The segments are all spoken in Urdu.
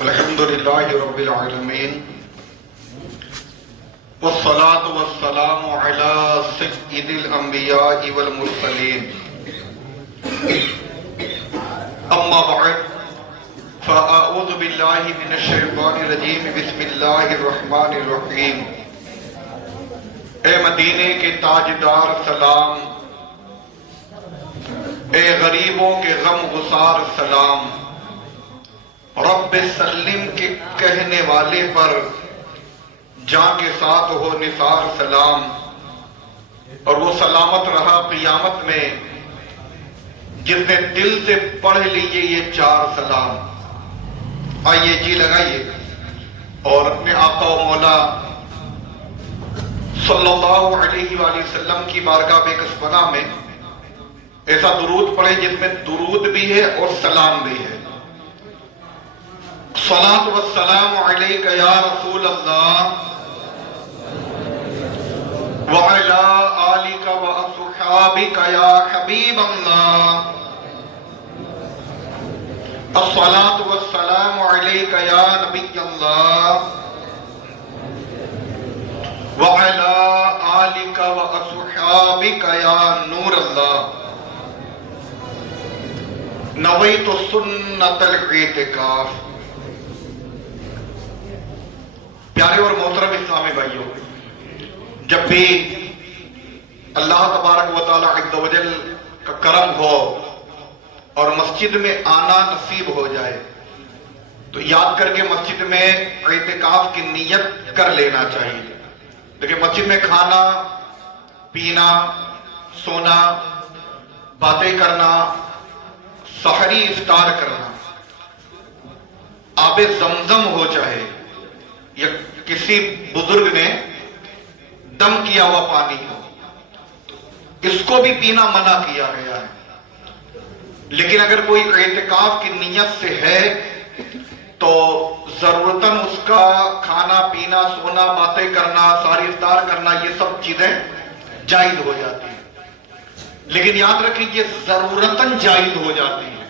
الحمد للہ رب العالمین والصلاة والسلام علی سید الانبیاء والمرسلین اما بعد فاعوذ باللہ من الشیطان الرجیم بسم اللہ الرحمن الرحیم۔ اے مدینے کے تاجدار سلام، اے غریبوں کے غم گسار سلام، رب سلم کے کہنے والے پر جاں کے ساتھ ہو نثار سلام، اور وہ سلامت رہا قیامت میں جس نے دل سے پڑھ لیجئے یہ چار سلام۔ آئیے جی لگائیے اور اپنے آقا و مولا صلی اللہ علیہ وآلہ وسلم کی بارگاہ بے کسبنا میں ایسا درود پڑھیں جس میں درود بھی ہے اور سلام بھی ہے۔ صلاۃ والسلام علیک یا رسول اللہ وعلی آلک واصحابک یا حبیب اللہ، الصلاۃ والسلام علیک یا نبی اللہ وعلی آلک واصحابک یا نور اللہ، نویت سنت الاعتکاف۔ پیارے اور محترم اسلامی بھائیوں، جب بھی اللہ تبارک و تعالی عز و جل کا کرم ہو اور مسجد میں آنا نصیب ہو جائے تو یاد کر کے مسجد میں اعتکاف کی نیت کر لینا چاہیے۔ دیکھیں، مسجد میں کھانا پینا سونا باتیں کرنا سحری افطار کرنا آب زمزم ہو چاہے یا کسی بزرگ نے دم کیا ہوا پانی ہو، اس کو بھی پینا منع کیا گیا ہے۔ لیکن اگر کوئی اعتکاف کی نیت سے ہے تو ضرورتاً اس کا کھانا پینا سونا باتیں کرنا ساری افطار کرنا یہ سب چیزیں جائز ہو جاتی ہیں، لیکن یاد رکھیں یہ ضرورتاً جائز ہو جاتی ہیں،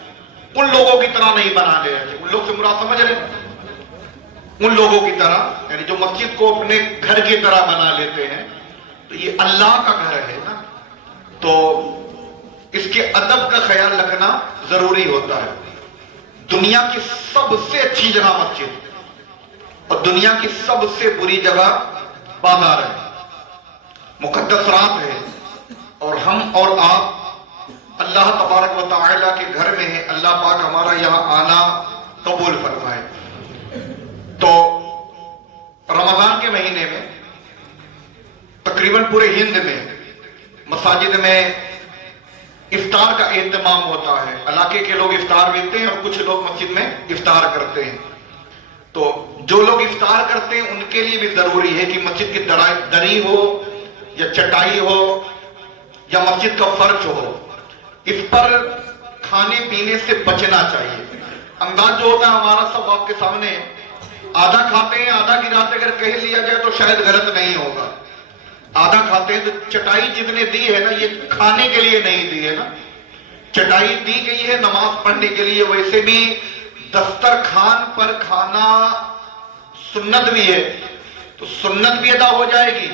ان لوگوں کی طرح نہیں بنا لے رہے۔ ان لوگ سے مراد سمجھ رہے ہیں؟ ان لوگوں کی طرح یعنی جو مسجد کو اپنے گھر کی طرح بنا لیتے ہیں، تو یہ اللہ کا گھر ہے نا، تو اس کے ادب کا خیال رکھنا ضروری ہوتا ہے۔ دنیا کی سب سے اچھی جگہ مسجد اور دنیا کی سب سے بری جگہ بازار ہے، مقدس رات ہے، اور ہم اور آپ اللہ تبارک و تعالی کے گھر میں ہیں۔ اللہ پاک ہمارا یہاں آنا قبول فرمائے۔ تو رمضان کے مہینے میں تقریباً پورے ہند میں مساجد میں افطار کا اہتمام ہوتا ہے۔ علاقے کے لوگ افطار دیتے ہیں اور کچھ لوگ مسجد میں افطار کرتے ہیں۔ تو جو لوگ افطار کرتے ہیں ان کے لیے بھی ضروری ہے کہ مسجد کی دری ہو یا چٹائی ہو یا مسجد کا فرش ہو، اس پر کھانے پینے سے بچنا چاہیے۔ انداز جو ہوتا ہے ہمارا سب آپ کے سامنے ہے، آدھا کھاتے ہیں آدھا گراتے، اگر کہہ لیا جائے تو شاید غلط نہیں ہوگا۔ آدھا کھاتے ہیں تو چٹائی جتنے دی ہے نا یہ کھانے کے لیے نہیں دی ہے نا، چٹائی دی گئی ہے نماز پڑھنے کے لیے۔ ویسے بھی دسترخوان پر کھانا سنت بھی ہے، تو سنت بھی ادا ہو جائے گی،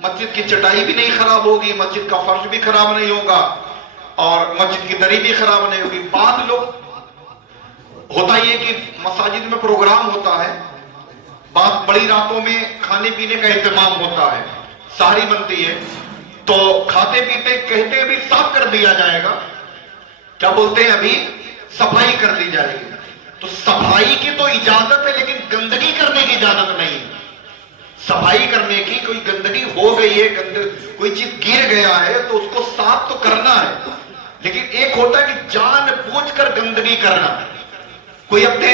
مسجد کی چٹائی بھی نہیں خراب ہوگی، مسجد کا فرش بھی خراب نہیں ہوگا اور مسجد کی دری بھی خراب نہیں ہوگی۔ بعض لوگ ہوتا یہ کہ مساجد میں پروگرام ہوتا ہے، بعض بڑی راتوں میں کھانے پینے کا اہتمام ہوتا ہے، سحری بنتی ہے، تو کھاتے پیتے کہتے ہیں ابھی صاف کر دیا جائے گا، کیا بولتے ہیں ابھی صفائی کر دی جائے گی۔ تو صفائی کی تو اجازت ہے لیکن گندگی کرنے کی اجازت نہیں۔ صفائی کرنے کی، کوئی گندگی ہو گئی ہے، کوئی چیز گر گیا ہے تو اس کو صاف تو کرنا ہے، لیکن ایک ہوتا ہے کہ جان بوجھ کر گندگی کرنا۔ کوئی اپنے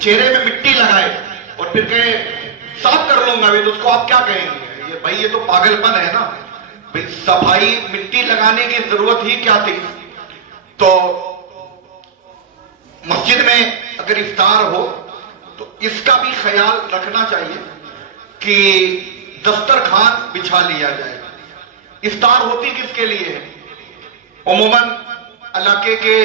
چہرے میں مٹی لگائے اور پھر کہے صاف کر لوں گا، تو اس کو آپ کیا کہیں گے؟ بھائی یہ تو پاگل پن ہے نا، صفائی مٹی لگانے کی ضرورت ہی کیا تھی؟ تو مسجد میں اگر افطار ہو تو اس کا بھی خیال رکھنا چاہیے کہ دسترخوان بچھا لیا جائے۔ افطار ہوتی کس کے لیے ہے؟ عموماً علاقے کے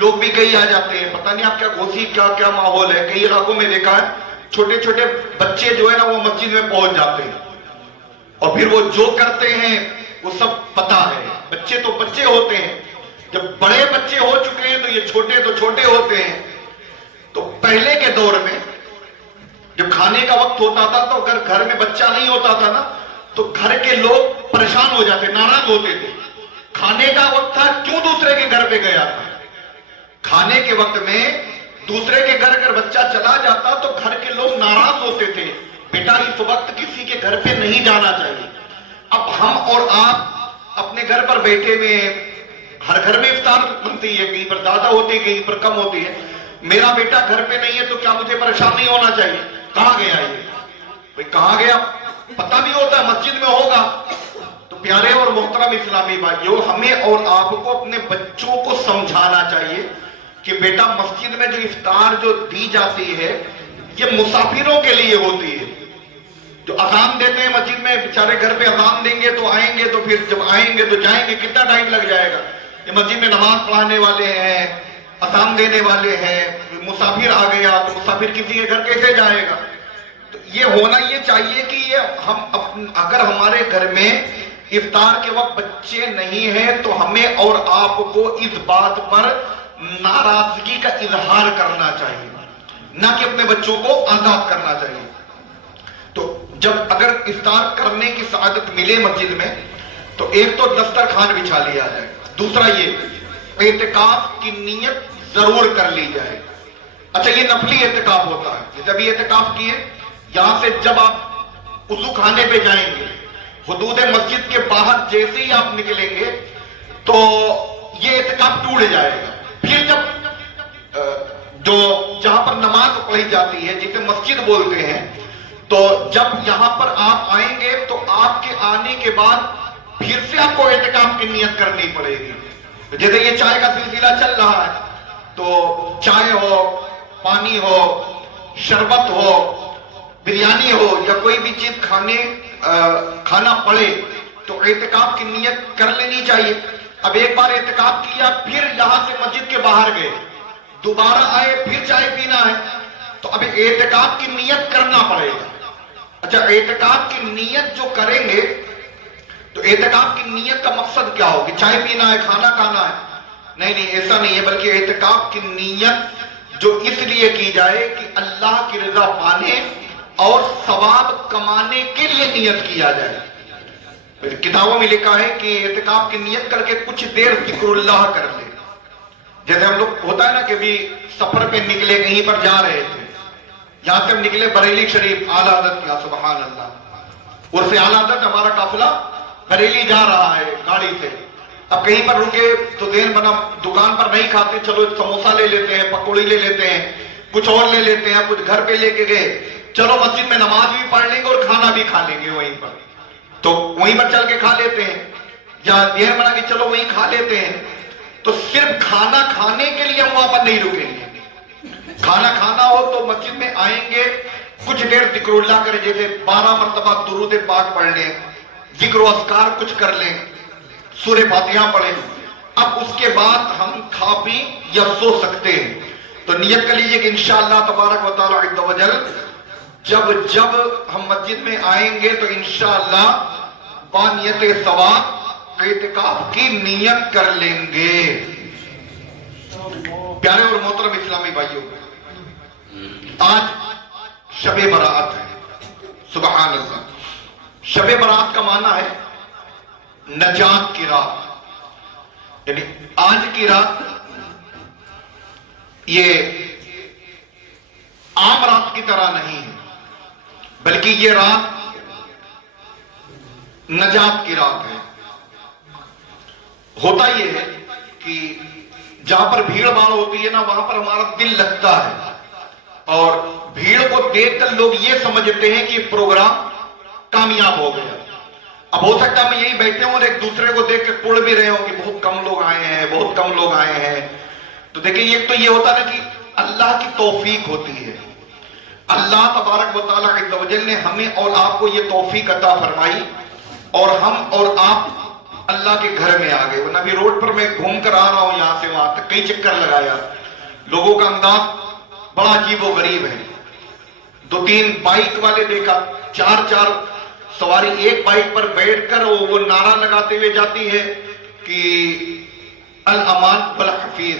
لوگ بھی کئی آ جاتے ہیں، پتہ نہیں آپ کیا گھوسی کیا کیا ماحول ہے. کئی علاقوں میں دیکھا ہے چھوٹے چھوٹے بچے جو ہے نا وہ مسجد میں پہنچ جاتے ہیں اور پھر وہ جو کرتے ہیں وہ سب پتہ ہے. بچے تو بچے ہوتے ہیں، جب بڑے بچے ہو چکے ہیں تو یہ چھوٹے تو چھوٹے ہوتے ہیں. تو پہلے کے دور میں جب کھانے کا وقت ہوتا تھا تو اگر گھر میں بچہ نہیں ہوتا تھا نا تو گھر کے لوگ پریشان ہو جاتے، ناراض ہوتے تھے. کھانے کا وقت تھا، کیوں دوسرے کے گھر پہ گیا تھا؟ کھانے کے وقت میں دوسرے کے گھر اگر بچہ چلا جاتا تو گھر کے لوگ ناراض ہوتے تھے، بیٹا اس وقت کسی کے گھر پہ نہیں جانا چاہیے. اب ہم اور آپ اپنے گھر پر بیٹھے ہوئے ہیں، ہر گھر میں افطار بنتی ہے، کہیں پر زیادہ ہوتی ہے کہیں پر کم ہوتی ہے. میرا بیٹا گھر پہ نہیں ہے تو کیا مجھے پریشان نہیں ہونا چاہیے؟ کہاں گیا یہ بھئی، کہاں گیا پتہ بھی ہوتا ہے، مسجد میں ہوگا. تو پیارے اور محترم اسلامی بھائیوں، ہمیں اور آپ کو اپنے بچوں کو سمجھانا چاہیے کہ بیٹا مسجد میں جو افطار جو دی جاتی ہے یہ مسافروں کے لیے ہوتی ہے. جو اذان دیتے ہیں مسجد میں، بیچارے گھر پہ اذان دیں گے تو آئیں گے، تو پھر جب آئیں گے تو جائیں گے، کتنا ٹائم لگ جائے گا. یہ مسجد میں نماز پڑھانے والے ہیں، اذان دینے والے ہیں، مسافر آ گیا تو مسافر کسی کے گھر کیسے جائے گا؟ تو یہ ہونا یہ چاہیے کہ یہ ہم اگر ہمارے گھر میں افطار کے وقت بچے نہیں ہیں تو ہمیں اور آپ کو اس بات پر ناراضگی کا اظہار کرنا چاہیے، نہ کہ اپنے بچوں کو آزاد کرنا چاہیے. تو جب اگر افطار کرنے کی سعادت ملے مسجد میں تو ایک تو دسترخوان بچھا لیا جائے، دوسرا یہ اعتکاف کی نیت ضرور کر لی جائے. اچھا، یہ نفلی اعتکاف ہوتا ہے. جب یہ اعتکاف کیے، یہاں سے جب آپ وضو خانے پہ جائیں گے، حدود مسجد کے باہر جیسے ہی آپ نکلیں گے تو یہ اعتکاف ٹوٹ جائے گا. پھر جب جو جہاں پر نماز پڑھی جاتی ہے جسے مسجد بولتے ہیں، تو جب یہاں پر آپ آئیں گے تو آپ کے آنے کے بعد پھر سے آپ کو اعتکاف کی نیت کرنی پڑے گی. جیسے یہ چائے کا سلسلہ چل رہا ہے تو چائے ہو، پانی ہو، شربت ہو، بریانی ہو یا کوئی بھی چیز کھانا پڑے تو اعتکاف کی نیت کر لینی چاہیے. اب ایک بار اعتکاف کیا، پھر یہاں سے مسجد کے باہر گئے، دوبارہ آئے، پھر چائے پینا ہے تو اب اعتکاف کی نیت کرنا پڑے گا. اچھا، اعتکاف کی نیت جو کریں گے تو اعتکاف کی نیت کا مقصد کیا ہوگی؟ چائے پینا ہے، کھانا کھانا ہے؟ نہیں، ایسا نہیں ہے، بلکہ اعتکاف کی نیت جو اس لیے کی جائے کہ اللہ کی رضا پانے اور ثواب کمانے کے لیے نیت کیا جائے. کتابوں میں لکھا ہے کہ اعتکاف کی نیت کر کے کچھ دیر ذکر اللہ کر لے. جیسے ہم لوگ ہوتا ہے نا کہ بھی سفر پہ نکلے، کہیں پر جا رہے تھے، یہاں سے ہم نکلے بریلی شریف، اعلیٰ حضرت کیا سبحان اللہ، اور سے اعلیٰ حضرت ہمارا قافلہ بریلی جا رہا ہے گاڑی سے. اب کہیں پر رکے تو ذہن بنا دکان پر نہیں کھاتے، چلو سموسا لے لیتے ہیں، پکوڑی لے لیتے ہیں، کچھ اور لے لیتے ہیں، کچھ گھر پہ لے کے گئے، چلو مسجد میں نماز بھی پڑھ لیں گے اور کھانا بھی کھا لیں گے وہیں پر، تو وہیں پر چل کے کھا لیتے ہیں. یا ذہن بنا کہ چلو وہیں کھا لیتے ہیں، تو صرف کھانا کھانے کے لیے ہم وہاں پر نہیں رکیں گے. کھانا کھانا ہو تو مسجد میں آئیں گے، کچھ دیر ذکر اللہ کریں، جیسے 12 مرتبہ درود پاک پڑھ لیں، ذکر و اذکار کچھ کر لیں، سورہ فاتحہ پڑھیں. اب اس کے بعد ہم کھا پی یا سو سکتے ہیں. تو نیت کر لیجئے کہ انشاءاللہ تبارک و تعالی عز و جل جب ہم مسجد میں آئیں گے تو انشاءاللہ بانیت ثواب اعتکاف کی نیت کر لیں گے. پیارے اور محترم اسلامی بھائیوں، آج شب برات ہے. سبحان اللہ. شب برات کا معنی ہے نجات کی رات، یعنی آج کی رات یہ عام رات کی طرح نہیں ہے، بلکہ یہ رات نجات کی رات ہے. ہوتا یہ ہے کہ جہاں پر بھیڑ بھاڑ ہوتی ہے نا، وہاں پر ہمارا دل لگتا ہے، اور بھیڑ کو دیکھ کر لوگ یہ سمجھتے ہیں کہ یہ پروگرام کامیاب ہو گیا. اب ہو سکتا ہے ہم یہی بیٹھے ہوں اور ایک دوسرے کو دیکھ کے پڑھ بھی رہے ہوں کہ بہت کم لوگ آئے ہیں، بہت کم لوگ آئے ہیں. تو دیکھیں، ایک تو یہ ہوتا ہے کہ اللہ کی توفیق ہوتی ہے. اللہ تبارک و تعالیٰ عز و جل نے ہمیں اور آپ کو یہ توفیق عطا فرمائی، اور ہم اور آپ اللہ کے گھر میں آ گئے. ورنہ بھی روڈ پر میں گھوم کر آ رہا ہوں یہاں سے وہاں تک, کئی چکر لگایا. لوگوں کا انداز بڑا عجیب و غریب ہے. 2-3 بائک والے دیکھا, 4 سواری ایک بائک پر بیٹھ کر وہ نعرہ لگاتے ہوئے جاتی ہے کہ الامان بالحفیظ.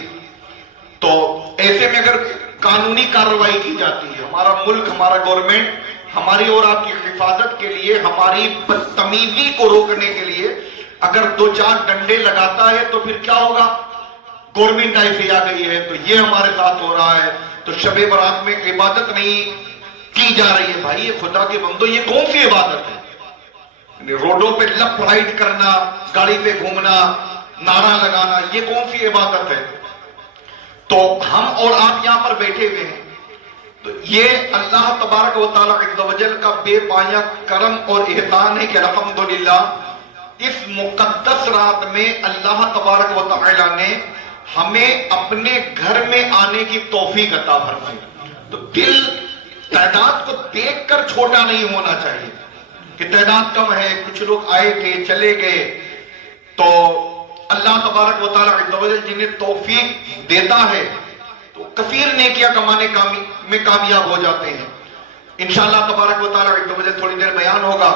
تو ایسے میں اگر قانونی کارروائی کی جاتی ہے, ہمارا ملک, ہمارا گورنمنٹ ہماری اور آپ کی حفاظت کے لیے, ہماری بدتمیزی کو روکنے کے لیے اگر 2-4 ڈنڈے لگاتا ہے تو پھر کیا ہوگا؟ گورنمنٹ ایسی آ گئی ہے. تو یہ ہمارے ساتھ ہو رہا ہے. تو شب برات میں عبادت نہیں کی جا رہی ہے. بھائی یہ خدا کے بندو, یہ کون سی عبادت ہے؟ روڈوں پہ لیفٹ رائٹ کرنا, گاڑی پہ گھومنا, نعرہ لگانا, یہ کون سی عبادت ہے؟ تو ہم اور آپ یہاں پر بیٹھے ہوئے ہیں, تو یہ اللہ تبارک و تعالیٰ عز و جل کا بے پایا کرم اور احسان ہے کہ الحمدللہ اس مقدس رات میں اللہ تبارک و تعالیٰ نے ہمیں اپنے گھر میں آنے کی توفیق عطا فرمائی. تو دل تعداد کو دیکھ کر چھوٹا نہیں ہونا چاہیے کہ تعداد کم ہے, کچھ لوگ آئے تھے چلے گئے. تو اللہ تبارک و تعالیٰ عز و جل جنہیں توفیق دیتا ہے تو کثیر نیکیاں کمانے میں کامیاب ہو جاتے ہیں. انشاءاللہ تبارک و تعالیٰ عز و جل تھوڑی دیر بیان ہوگا,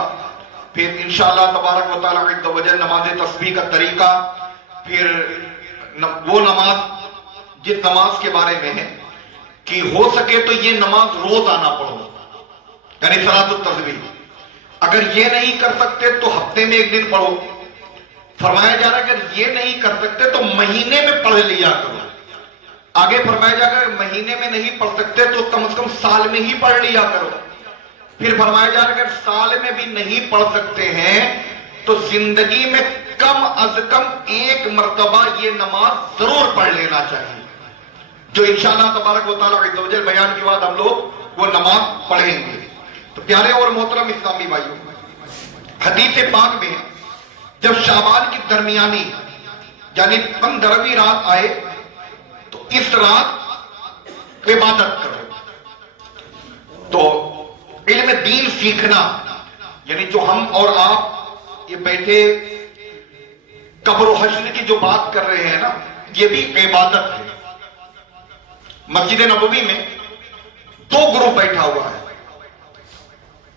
پھر انشاءاللہ تبارک و تعالیٰ عز و جل نماز تسبیح کا طریقہ, پھر وہ نماز جس نماز کے بارے میں ہے کہ ہو سکے تو یہ نماز روز آنا پڑھو, یعنی صلاۃ التسبیح. اگر یہ نہیں کر سکتے تو ہفتے میں 1 دن پڑھو. فرمایا جا رہا ہے اگر یہ نہیں کر سکتے تو مہینے میں پڑھ لیا کرو. آگے فرمایا جا رہا ہے اگر مہینے میں نہیں پڑھ سکتے تو کم از کم سال میں ہی پڑھ لیا کرو. پھر فرمایا جا رہا ہے اگر سال میں بھی نہیں پڑھ سکتے ہیں تو زندگی میں کم از کم 1 مرتبہ یہ نماز ضرور پڑھ لینا چاہیے, جو انشاءاللہ تبارک و تعالیٰ عز و جل بیان کے بعد ہم لوگ وہ نماز پڑھیں گے. تو پیارے اور محترم اسلامی بھائیوں, حدیث پاک میں جب شعبان کی درمیانی یعنی 15ویں رات آئے تو اس رات عبادت کرو. تو علم دین سیکھنا, یعنی جو ہم اور آپ یہ بیٹھے قبر و حشر کی جو بات کر رہے ہیں نا, یہ بھی عبادت ہے. مسجد نبوی میں 2 گروپ بیٹھا ہوا ہے.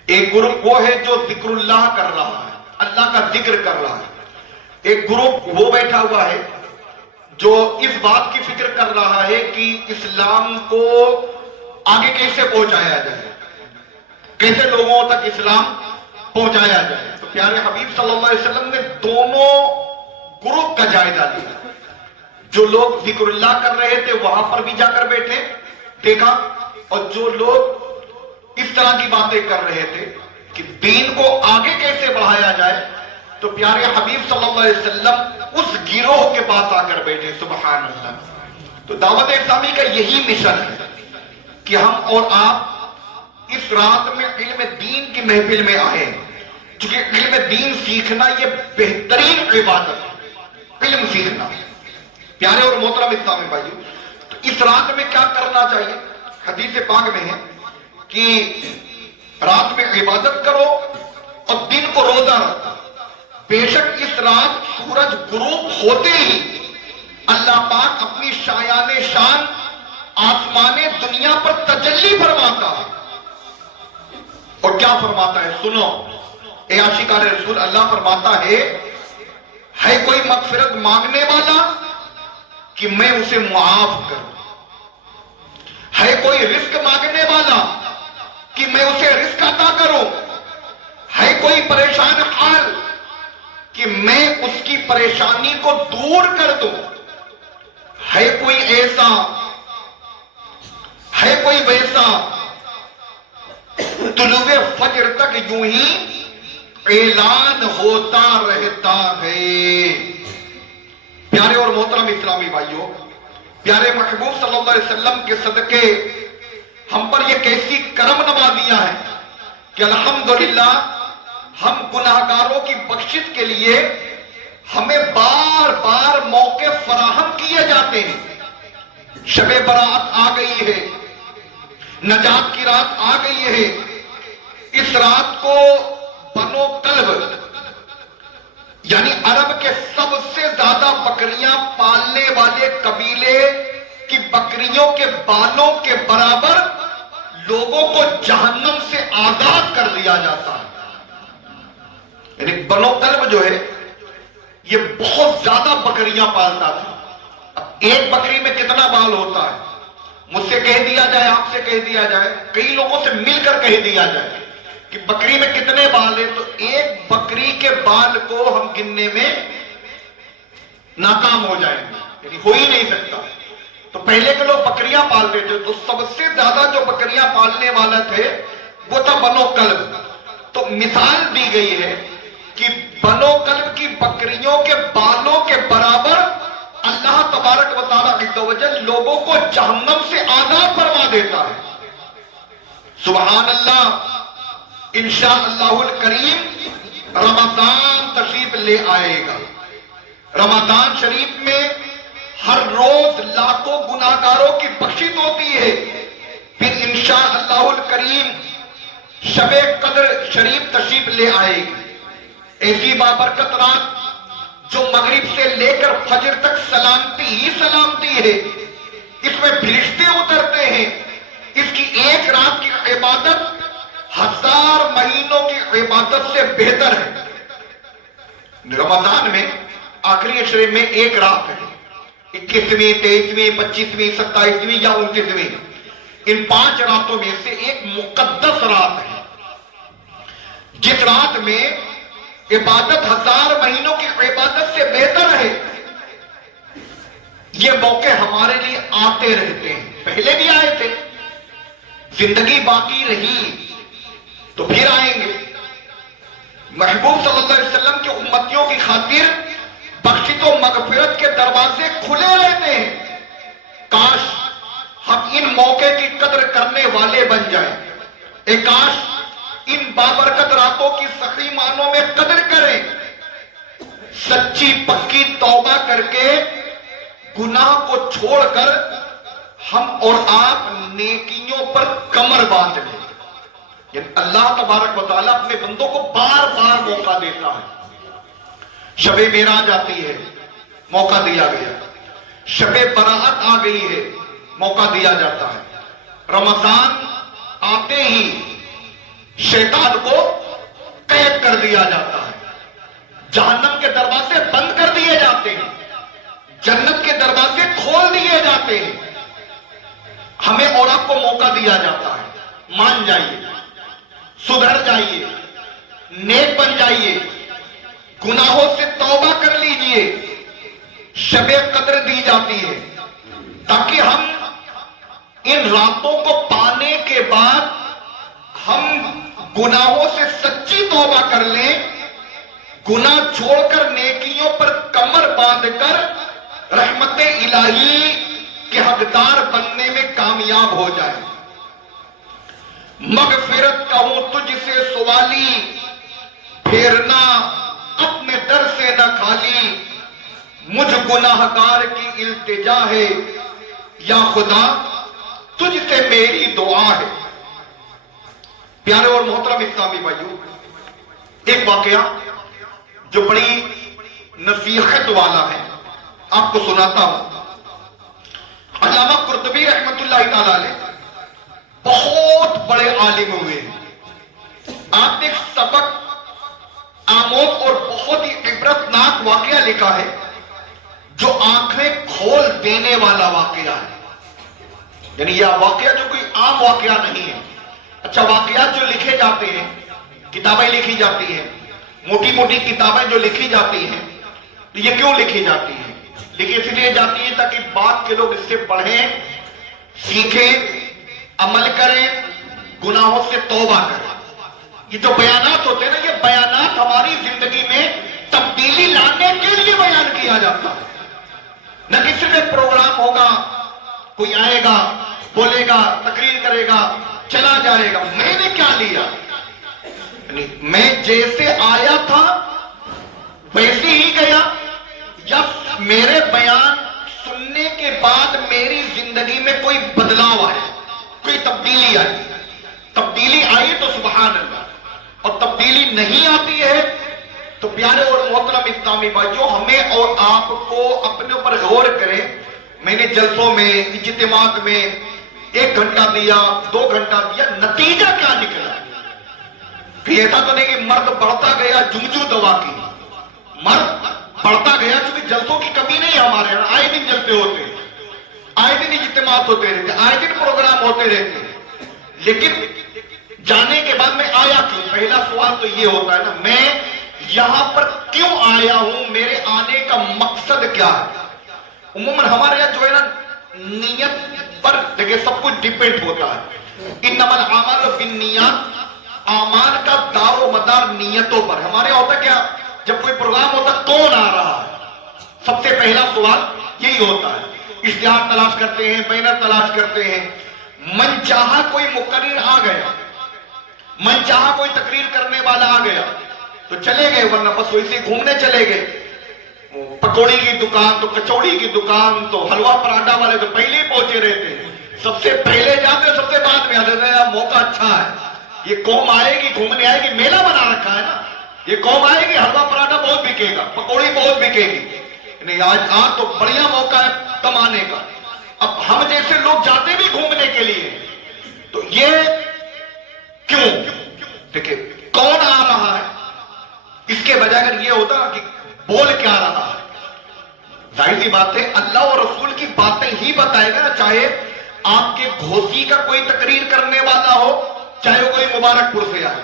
ایک گروپ وہ ہے جو ذکر اللہ کر رہا ہے, اللہ کا ذکر کر رہا ہے. ایک گروپ وہ بیٹھا ہوا ہے جو اس بات کی فکر کر رہا ہے کہ اسلام کو آگے کیسے پہنچایا جائے, کیسے لوگوں تک اسلام پہنچایا جائے. تو پیارے حبیب صلی اللہ علیہ وسلم نے دونوں گروپ کا جائزہ لیا. جو لوگ ذکر اللہ کر رہے تھے وہاں پر بھی جا کر بیٹھے دیکھا, اور جو لوگ اس طرح کی باتیں کر رہے تھے کہ دین کو آگے کیسے بڑھایا جائے, تو پیارے حبیب صلی اللہ علیہ وسلم اس گروہ کے پاس آ کر بیٹھے. سبحان اللہ. تو دعوت اسلامی کا یہی مشن ہے کہ ہم اور آپ اس رات میں علم دین کی محفل میں آئے, چونکہ علم دین سیکھنا یہ بہترین عبادت ہے, علم سیکھنا. پیارے اور محترم اسلامی بھائیو, تو اس رات میں کیا کرنا چاہیے؟ حدیث پاک میں ہے کہ رات میں عبادت کرو اور دن کو روزہ رکھو. بے شک اس رات سورج غروب ہوتے ہی اللہ پاک اپنی شایان شان آسمان دنیا پر تجلی فرماتا ہے. اور کیا فرماتا ہے سنو اے عاشقان رسول, اللہ فرماتا ہے کوئی مغفرت مانگنے والا کہ میں اسے معاف کروں, ہے کوئی رزق مانگنے والا کہ میں اسے رزق عطا کروں, ہے کوئی پریشان حال کہ میں اس کی پریشانی کو دور کر دوں, ہے کوئی ایسا, ہے کوئی ویسا. طلوع فجر تک یوں ہی اعلان ہوتا رہتا ہے. پیارے اور محترم اسلامی بھائیوں, پیارے محبوب صلی اللہ علیہ وسلم کے صدقے ہم پر یہ کیسی کرم نوازیاں ہیں کہ الحمدللہ ہم گناہگاروں کی بخشش کے لیے ہمیں بار بار موقع فراہم کیے جاتے ہیں. شب برات آ گئی ہے, نجات کی رات آ گئی ہے. اس رات کو بنو کلب یعنی عرب کے سب سے زیادہ بکریاں پالنے والے قبیلے کی بکریوں کے بالوں کے برابر لوگوں کو جہنم سے آزاد کر دیا جاتا ہے. یعنی بنو کلب جو ہے یہ بہت زیادہ بکریاں پالتا تھا. اب ایک بکری میں کتنا بال ہوتا ہے؟ مجھ سے کہہ دیا جائے، آپ سے کہہ دیا جائے، کئی لوگوں سے مل کر کہہ دیا جائے کہ بکری میں کتنے بال ہیں، تو ایک بکری کے بال کو ہم گننے میں ناکام ہو جائیں گے، یعنی ہو ہی نہیں سکتا. تو پہلے کے لوگ بکریاں پالتے تھے، تو سب سے زیادہ جو بکریاں پالنے والا تھے وہ تھا بنو کلب. تو مثال دی گئی ہے کہ بنو کلب کی بکریوں کے بالوں کے برابر اللہ تبارک و تعالیٰ عز و جل لوگوں کو جہنم سے آزاد فرما دیتا ہے. سبحان اللہ. انشاءاللہ الکریم رمضان تشریف لے آئے گا. رمضان شریف میں ہر روز لاکھوں گناہگاروں کی بخشش ہوتی ہے. پھر انشاءاللہ الکریم شب قدر شریف تشریف لے آئے گی. ایسی بابرکت رات جو مغرب سے لے کر فجر تک سلامتی ہی سلامتی ہے. اس میں فرشتے اترتے ہیں. اس کی ایک رات کی عبادت 1000 مہینوں کی عبادت سے بہتر ہے. رمضان میں آخری عشرے میں ایک رات ہے، 21ویں 23ویں 25ویں 27ویں یا 29ویں. ان 5 راتوں میں سے ایک مقدس رات ہے جس رات میں عبادت 1000 مہینوں کی عبادت سے بہتر ہے. یہ موقع ہمارے لیے آتے رہتے ہیں، پہلے بھی آئے تھے، زندگی باقی رہی تو پھر آئیں گے. محبوب صلی اللہ علیہ وسلم کے امتیوں کی خاطر بخشش و مغفرت کے دروازے کھلے رہتے ہیں. کاش ہم ان موقع کی قدر کرنے والے بن جائیں. کاش ان بابرکت راتوں کی صحیح معنوں میں قدر کریں. سچی پکی توبہ کر کے گناہ کو چھوڑ کر ہم اور آپ نیکیوں پر کمر باندھ لیں. یعنی اللہ تبارک و تعالیٰ اپنے بندوں کو بار بار موقع دیتا ہے. شب معراج آتی ہے، موقع دیا گیا. شب برات آ گئی ہے، موقع دیا جاتا ہے. رمضان آتے ہی شیطان کو قید کر دیا جاتا ہے. جہنم کے دروازے بند کر دیے جاتے ہیں، جنت کے دروازے کھول دیے جاتے ہیں. ہمیں اور آپ کو موقع دیا جاتا ہے، مان جائیے، سدھر جائیے، نیک بن جائیے، گناہوں سے توبہ کر لیجئے. شب قدر دی جاتی ہے تاکہ ہم ان راتوں کو پانے کے بعد ہم گناہوں سے سچی توبہ کر لیں، گناہ چھوڑ کر نیکیوں پر کمر باندھ کر رحمت الہی کے حقدار بننے میں کامیاب ہو جائیں. مغفرت کہوں تجھ سے سوالی، پھیرنا اپنے در سے نہ کھالی. مجھ گناہگار کی التجا ہے، یا خدا تجھ سے میری دعا ہے. پیارے اور محترم اسلامی بھائیوں، ایک واقعہ جو بڑی نصیحت والا ہے آپ کو سناتا ہوں. علامہ قرطبی رحمت اللہ تعالی علیہ بہت بڑے عالم ہوئے ہیں. آپ نے ایک سبق آموز اور بہت ہی عبرتناک واقعہ لکھا ہے جو آنکھیں کھول دینے والا واقعہ ہے. یعنی یہ واقعہ جو کوئی عام واقعہ نہیں ہے. اچھا، واقعات جو لکھے جاتے ہیں، کتابیں لکھی جاتی ہیں، موٹی موٹی کتابیں جو لکھی جاتی ہیں، تو یہ کیوں لکھی جاتی ہیں؟ لکھی اس لیے جاتی ہے تاکہ بعد کے لوگ اس سے پڑھیں، سیکھیں، عمل کریں، گناہوں سے توبہ کریں. یہ جو بیانات ہوتے ہیں نا، یہ بیانات ہماری زندگی میں تبدیلی لانے کے لیے بیان کیا جاتا ہے. نہ کہ صرف ایک پروگرام ہوگا، کوئی آئے گا، بولے گا، تقریر کرے گا، چلا جائے گا. میں نے کیا لیا؟ یعنی میں جیسے آیا تھا ویسے ہی گیا، یا میرے بیان سننے کے بعد میری زندگی میں کوئی بدلاؤ آیا، کوئی تبدیلی آئی؟ تبدیلی آئی تو سبحان اللہ، اور تبدیلی نہیں آتی ہے تو پیارے اور محترم اسلامی بھائیوں، ہمیں اور آپ کو اپنے اوپر غور کریں. میں نے جلسوں میں، اجتماعات میں 1 گھنٹہ دیا، 2 گھنٹہ دیا، نتیجہ کیا نکلا؟ کہ ایسا تو نہیں کہ مرد بڑھتا گیا جنگجو دوا کی، مرد بڑھتا گیا کیونکہ جلسوں کی کمی نہیں ہے ہمارے یہاں. آئے دن جلسے ہوتے ہیں، آئے دن اجتماعات ہوتے رہتے، آئے دن پروگرام ہوتے رہتے. لیکن جانے کے بعد میں آیا کیوں؟ پہلا سوال تو یہ ہوتا ہے نا، میں یہاں پر کیوں آیا ہوں؟ میرے آنے کا مقصد کیا ہے؟ عموماً ہمارے یہاں جو ہے نا، نیت پر دیکھیں سب کچھ ڈیپینڈ ہوتا ہے. انما الاعمال بالنیات، اعمال کا دار و مدار نیتوں پر. ہمارے یہاں ہوتا کیا؟ جب کوئی پروگرام ہوتا کون آ رہا ہے، سب سے پہلا سوال یہی ہوتا ہے. اشتہار تلاش کرتے ہیں، بینر تلاش کرتے ہیں. من چاہا کوئی مقرر آ گیا، من چاہا کوئی تقریر کرنے والا آ گیا تو چلے گئے، ورنہ بس ویسے گھومنے چلے گئے. پکوڑی کی دکان تو کچوڑی کی دکان تو حلوہ پراٹھا والے تو پہلے ہی پہنچے رہتے ہیں. سب سے پہلے جاتے، سب سے بعد میں آتے ہیں. موقع اچھا ہے، یہ قوم آئے گی، گھومنے آئے گی، میلہ بنا رکھا ہے نا. یہ قوم آئے گی، حلوہ پراٹھا بہت بکے گا، پکوڑی بہت بکے گی. نہیں، آج تو بڑھیا موقع ہے کمانے کا. اب ہم جیسے لوگ جاتے بھی گھومنے کے لیے، تو یہ کیوں؟ دیکھیں کون آ رہا ہے، اس کے بجائے اگر یہ ہوتا کہ بول کیا رہا ہے. ظاہر سی بات ہے اللہ اور رسول کی باتیں ہی بتائے گا. چاہے آپ کے گھوسی کا کوئی تقریر کرنے والا ہو، چاہے وہ کوئی مبارک پور سے آئے،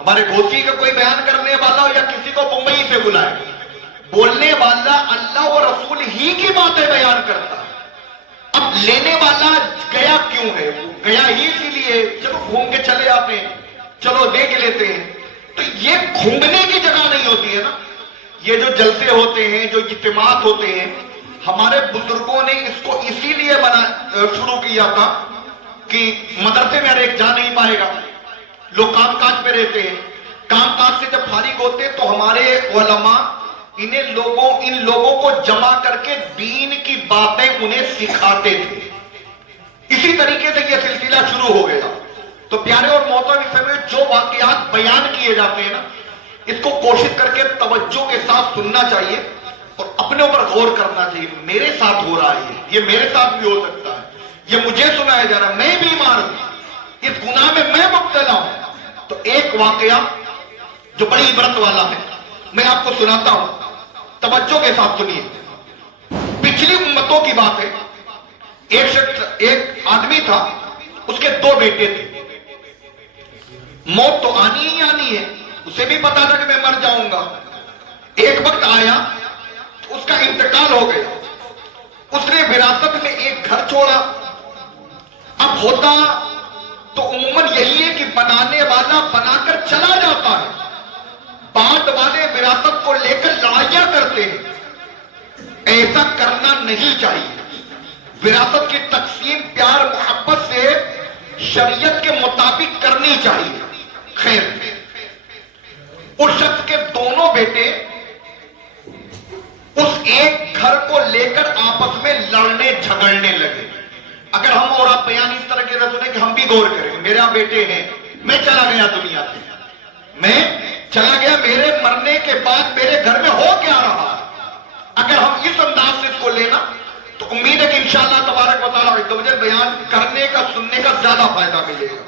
ہمارے گھوسی کا کوئی بیان کرنے والا ہو، یا کسی کو ممبئی سے بلائے، بولنے والا اللہ اور رسول ہی کی باتیں بیان کرتا ہے. اب لینے والا گیا کیوں ہے؟ گیا ہی اسی لیے چلو گھوم کے چلے آتے ہیں، چلو دیکھ لیتے ہیں. تو یہ گھومنے کی جگہ نہیں ہوتی ہے نا. یہ جو جلسے ہوتے ہیں، جو اجتماعات ہوتے ہیں، ہمارے بزرگوں نے اس کو اسی لیے شروع کیا تھا کہ مدرسے میں ہر ایک جا نہیں پائے گا، لوگ کام کاج پہ رہتے ہیں. کام کاج سے جب فارغ ہوتے تو ہمارے علماء ان لوگوں کو جمع کر کے دین کی باتیں انہیں سکھاتے تھے. اسی طریقے سے یہ سلسلہ شروع ہو گیا. تو پیارے اور محترم اس میں جو واقعات بیان کیے جاتے ہیں نا، اس کو کوشش کر کے توجہ کے ساتھ سننا چاہیے اور اپنے اوپر غور کرنا چاہیے. میرے ساتھ ہو رہا ہے، یہ میرے ساتھ بھی ہو سکتا ہے، یہ مجھے سنایا جا رہا ہے، میں بیمار ہوں، اس گناہ میں مبتلا ہوں. تو ایک واقعہ جو بڑی عبرت والا ہے میں آپ کو سناتا ہوں، توجہ کے ساتھ سنیے. پچھلی امتوں کی بات ہے. ایک آدمی تھا، اس کے 2 بیٹے تھے. موت تو آنی ہی آنی ہے، اسے بھی پتا تھا کہ میں مر جاؤں گا. ایک وقت آیا، اس کا انتقال ہو گیا. اس نے وراثت میں ایک گھر چھوڑا. اب ہوتا تو عموماً یہی ہے کہ بنانے والا بنا کر چلا جاتا ہے، بعد والے وراثت کو لے کر لڑائیاں کرتے ہیں. ایسا کرنا نہیں چاہیے. وراثت کی تقسیم پیار محبت سے شریعت کے مطابق کرنی چاہیے. خیر، اس شخص کے دونوں بیٹے اس ایک گھر کو لے کر آپس میں لڑنے جھگڑنے لگے. اگر ہم اور آپ بیان اس طرح کے سنیں کہ ہم بھی غور کریں. میرے بیٹے ہیں، میں چلا گیا دنیا سے، میں چلا گیا، میرے مرنے کے بعد میرے گھر میں ہو کیا رہا. اگر ہم اس انداز سے اس کو لینا تو امید ہے کہ انشاءاللہ تبارک و تعالیٰ عز و جل بیان کرنے کا، سننے کا زیادہ فائدہ ملے گا.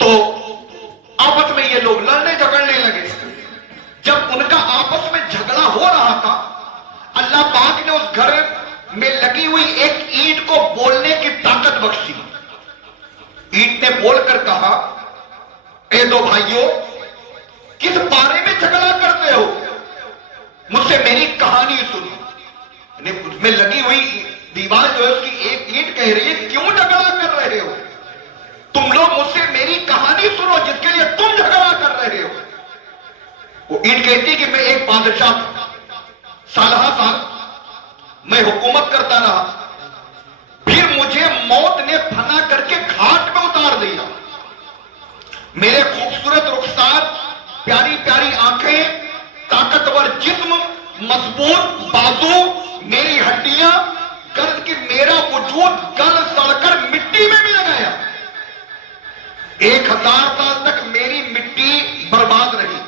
تو آپس میں یہ لوگ لڑنے جھگڑنے لگے. جب ان کا آپس میں جھگڑا ہو رہا تھا، اللہ پاک نے اس گھر میں لگی ہوئی ایک اینٹ کو بولنے کی طاقت بخشی. اینٹ نے بول کر کہا، اے 2 بھائیوں، کس بارے میں جھگڑا کرتے ہو؟ مجھ سے میری کہانی سنو. اس میں لگی ہوئی دیوار جو ہے اس کی ایک اینٹ کہہ رہی ہے، کیوں جھگڑا کر رہے ہو؟ تم لوگ مجھ سے میری کہانی سنو جس کے لیے تم جھگڑا کر رہے ہو. وہ اینٹ کہتی کہ میں ایک بادشاہ تھا، سالہ سال میں حکومت کرتا رہا، پھر مجھے موت نے پھنا کر کے گھاٹ میں اتار دیا. میرے خوبصورت رخسار، پیاری پیاری آنکھیں، طاقتور جسم، مضبوط بازو، میری ہڈیاں، غرض کہ میرا وجود گل سڑ کر مٹی میں مل گیا. 1000 سال تک میری مٹی برباد رہی.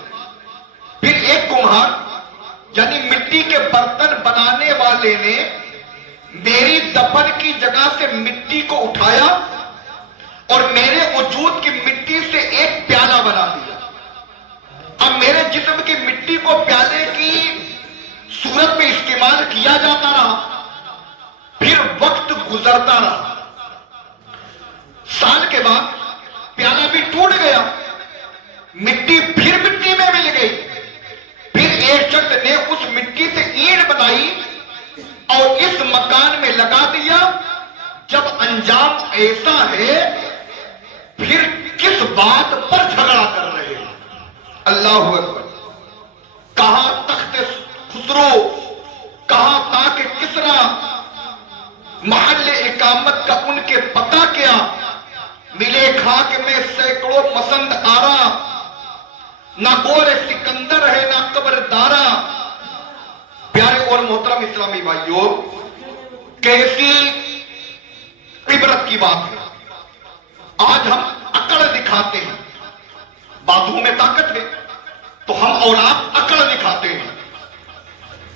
پھر کمہار یعنی مٹی کے برتن بنانے والے نے میری دفن کی جگہ سے مٹی کو اٹھایا اور میرے وجود کی مٹی سے ایک پیالہ بنا دیا. اب میرے جسم کی مٹی کو پیالے کی صورت میں استعمال کیا جاتا رہا. پھر وقت گزرتا رہا. سال کے بعد پیالہ بھی ٹوٹ گیا, مٹی پھر مٹی میں مل گئی. پھر ایک شخص نے اس مٹی سے اینٹ بنائی اور اس مکان میں لگا دیا. جب انجام ایسا ہے پھر کس بات پر جھگڑا کر رہے ہیں؟ اللہ اکبر. کہاں تخت خسرو, کہاں تاج کسرا, محل اقامت کا ان کے پتہ کیا, ملے خاک میں سینکڑوں مسند آرا, نہ گور سکندر ہے نہ قبر دارا. پیارے اور محترم اسلامی بھائیوں, کیسی عبرت کی بات ہے. آج ہم عقل دکھاتے ہیں, بازو میں طاقت ہے تو ہم اولاد عقل دکھاتے ہیں.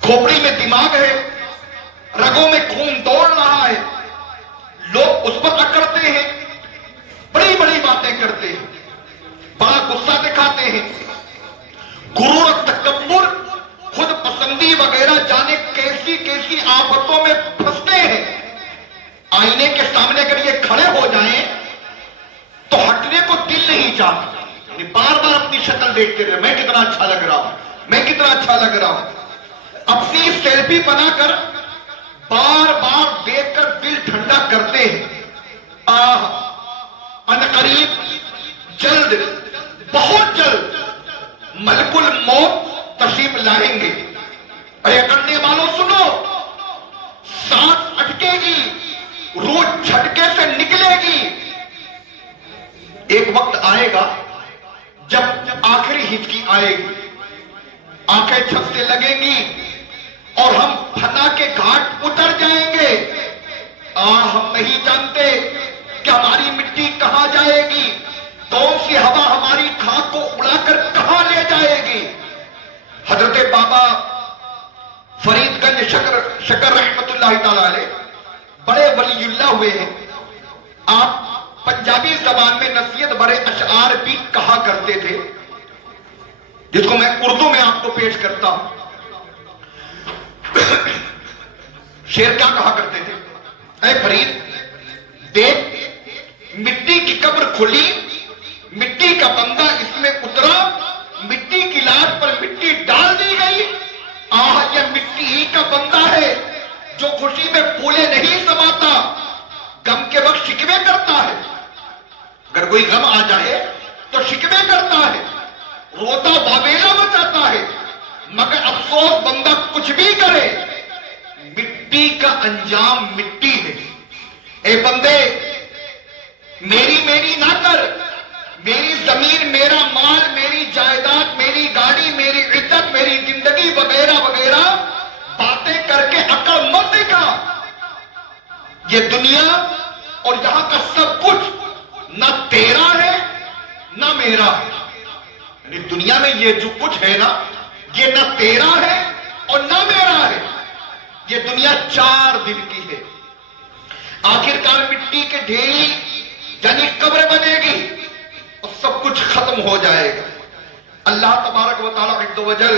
کھوپڑی میں دماغ ہے, رگوں میں خون دوڑ رہا ہے, لوگ اس پر اکڑتے ہیں, بڑی بڑی باتیں کرتے ہیں, بڑا غصہ دکھاتے ہیں. غرور اور تکبر, خود پسندی وغیرہ جانے کیسی کیسی آفتوں میں پھنستے ہیں. آئینے کے سامنے اگر یہ کھڑے ہو جائیں تو ہٹنے کو دل نہیں چاہتا, بار بار اپنی شکل دیکھتے رہے, میں کتنا اچھا لگ رہا ہوں, میں کتنا اچھا لگ رہا ہوں. اپنی سیلفی بنا کر بار بار دیکھ کر دل ٹھنڈا کرتے ہیں. عنقریب جلد, بہت جلد ملک الموت تشریف لائیں گے. ارے کرنے والوں سنو, سانس اٹکے گی, روح جھٹکے سے نکلے گی. ایک وقت آئے گا جب آخری ہچکی آئے گی, آنکھیں چھت سے لگیں گی اور ہم فنا کے گھاٹ اتر جائیں گے. ہم نہیں جانتے کہ ہماری مٹی کہاں جائے گی, کون سی ہوا ہماری خاک کو اڑا کر کہاں لے جائے گی. حضرت بابا فرید گنج شکر رحمت اللہ تعالی علیہ بڑے ولی اللہ ہوئے ہیں. آپ پنجابی زبان میں نصیحت بھرے اشعار بھی کہا کرتے تھے, جس کو میں اردو میں آپ کو پیش کرتا ہوں. شعر کیا کہا کرتے تھے؟ اے فرید دیکھ, مٹی کی قبر کھلی, مٹی کا بندہ اس میں اترا, مٹی کی لاش پر مٹی ڈال دی گئی. یہ مٹی ہی کا بندہ ہے جو خوشی میں پھولے نہیں سماتا, غم کے وقت شکوے کرتا ہے. اگر کوئی غم آ جائے تو شکوے کرتا ہے, روتا واویلا مچاتا ہے, مگر افسوس بندہ کچھ بھی کرے مٹی کا انجام مٹی ہے. اے بندے میری نہ کر, میری زمین, میرا مال, میری جائیداد, میری گاڑی, میری عزت, میری زندگی وغیرہ وغیرہ باتیں کر کے عقل مت دکھا. یہ دنیا اور یہاں کا سب کچھ نہ تیرا ہے نہ میرا ہے. یعنی دنیا میں یہ جو کچھ ہے نا, یہ نہ تیرا ہے اور نہ میرا ہے. یہ دنیا 4 دن کی ہے. آخرکار مٹی کے ڈھیری یعنی قبر بنے گی اور سب کچھ ختم ہو جائے گا. اللہ تبارک و تعالیٰ عز و جل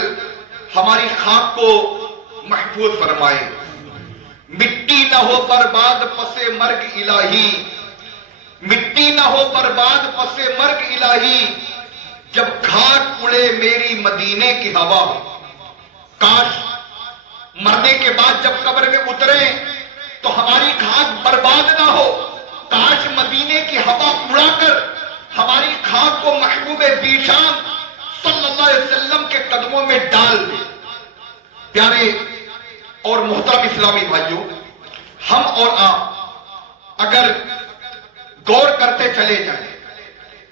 ہماری خاک کو محفوظ فرمائے. مٹی نہ ہو برباد پس مرگ الہی, مٹی نہ ہو برباد پس مرگ الہی, جب گھاٹ اڑے میری مدینے کی ہوا. کاش مرنے کے بعد جب قبر میں اترے تو ہماری خاک برباد نہ ہو, کاش مدینے کی ہوا اڑا کر ہماری خاک کو محبوب ذیشان صلی اللہ علیہ وسلم کے قدموں میں ڈال دے. پیارے اور محترم اسلامی بھائیوں, ہم اور آپ اگر غور کرتے چلے جائیں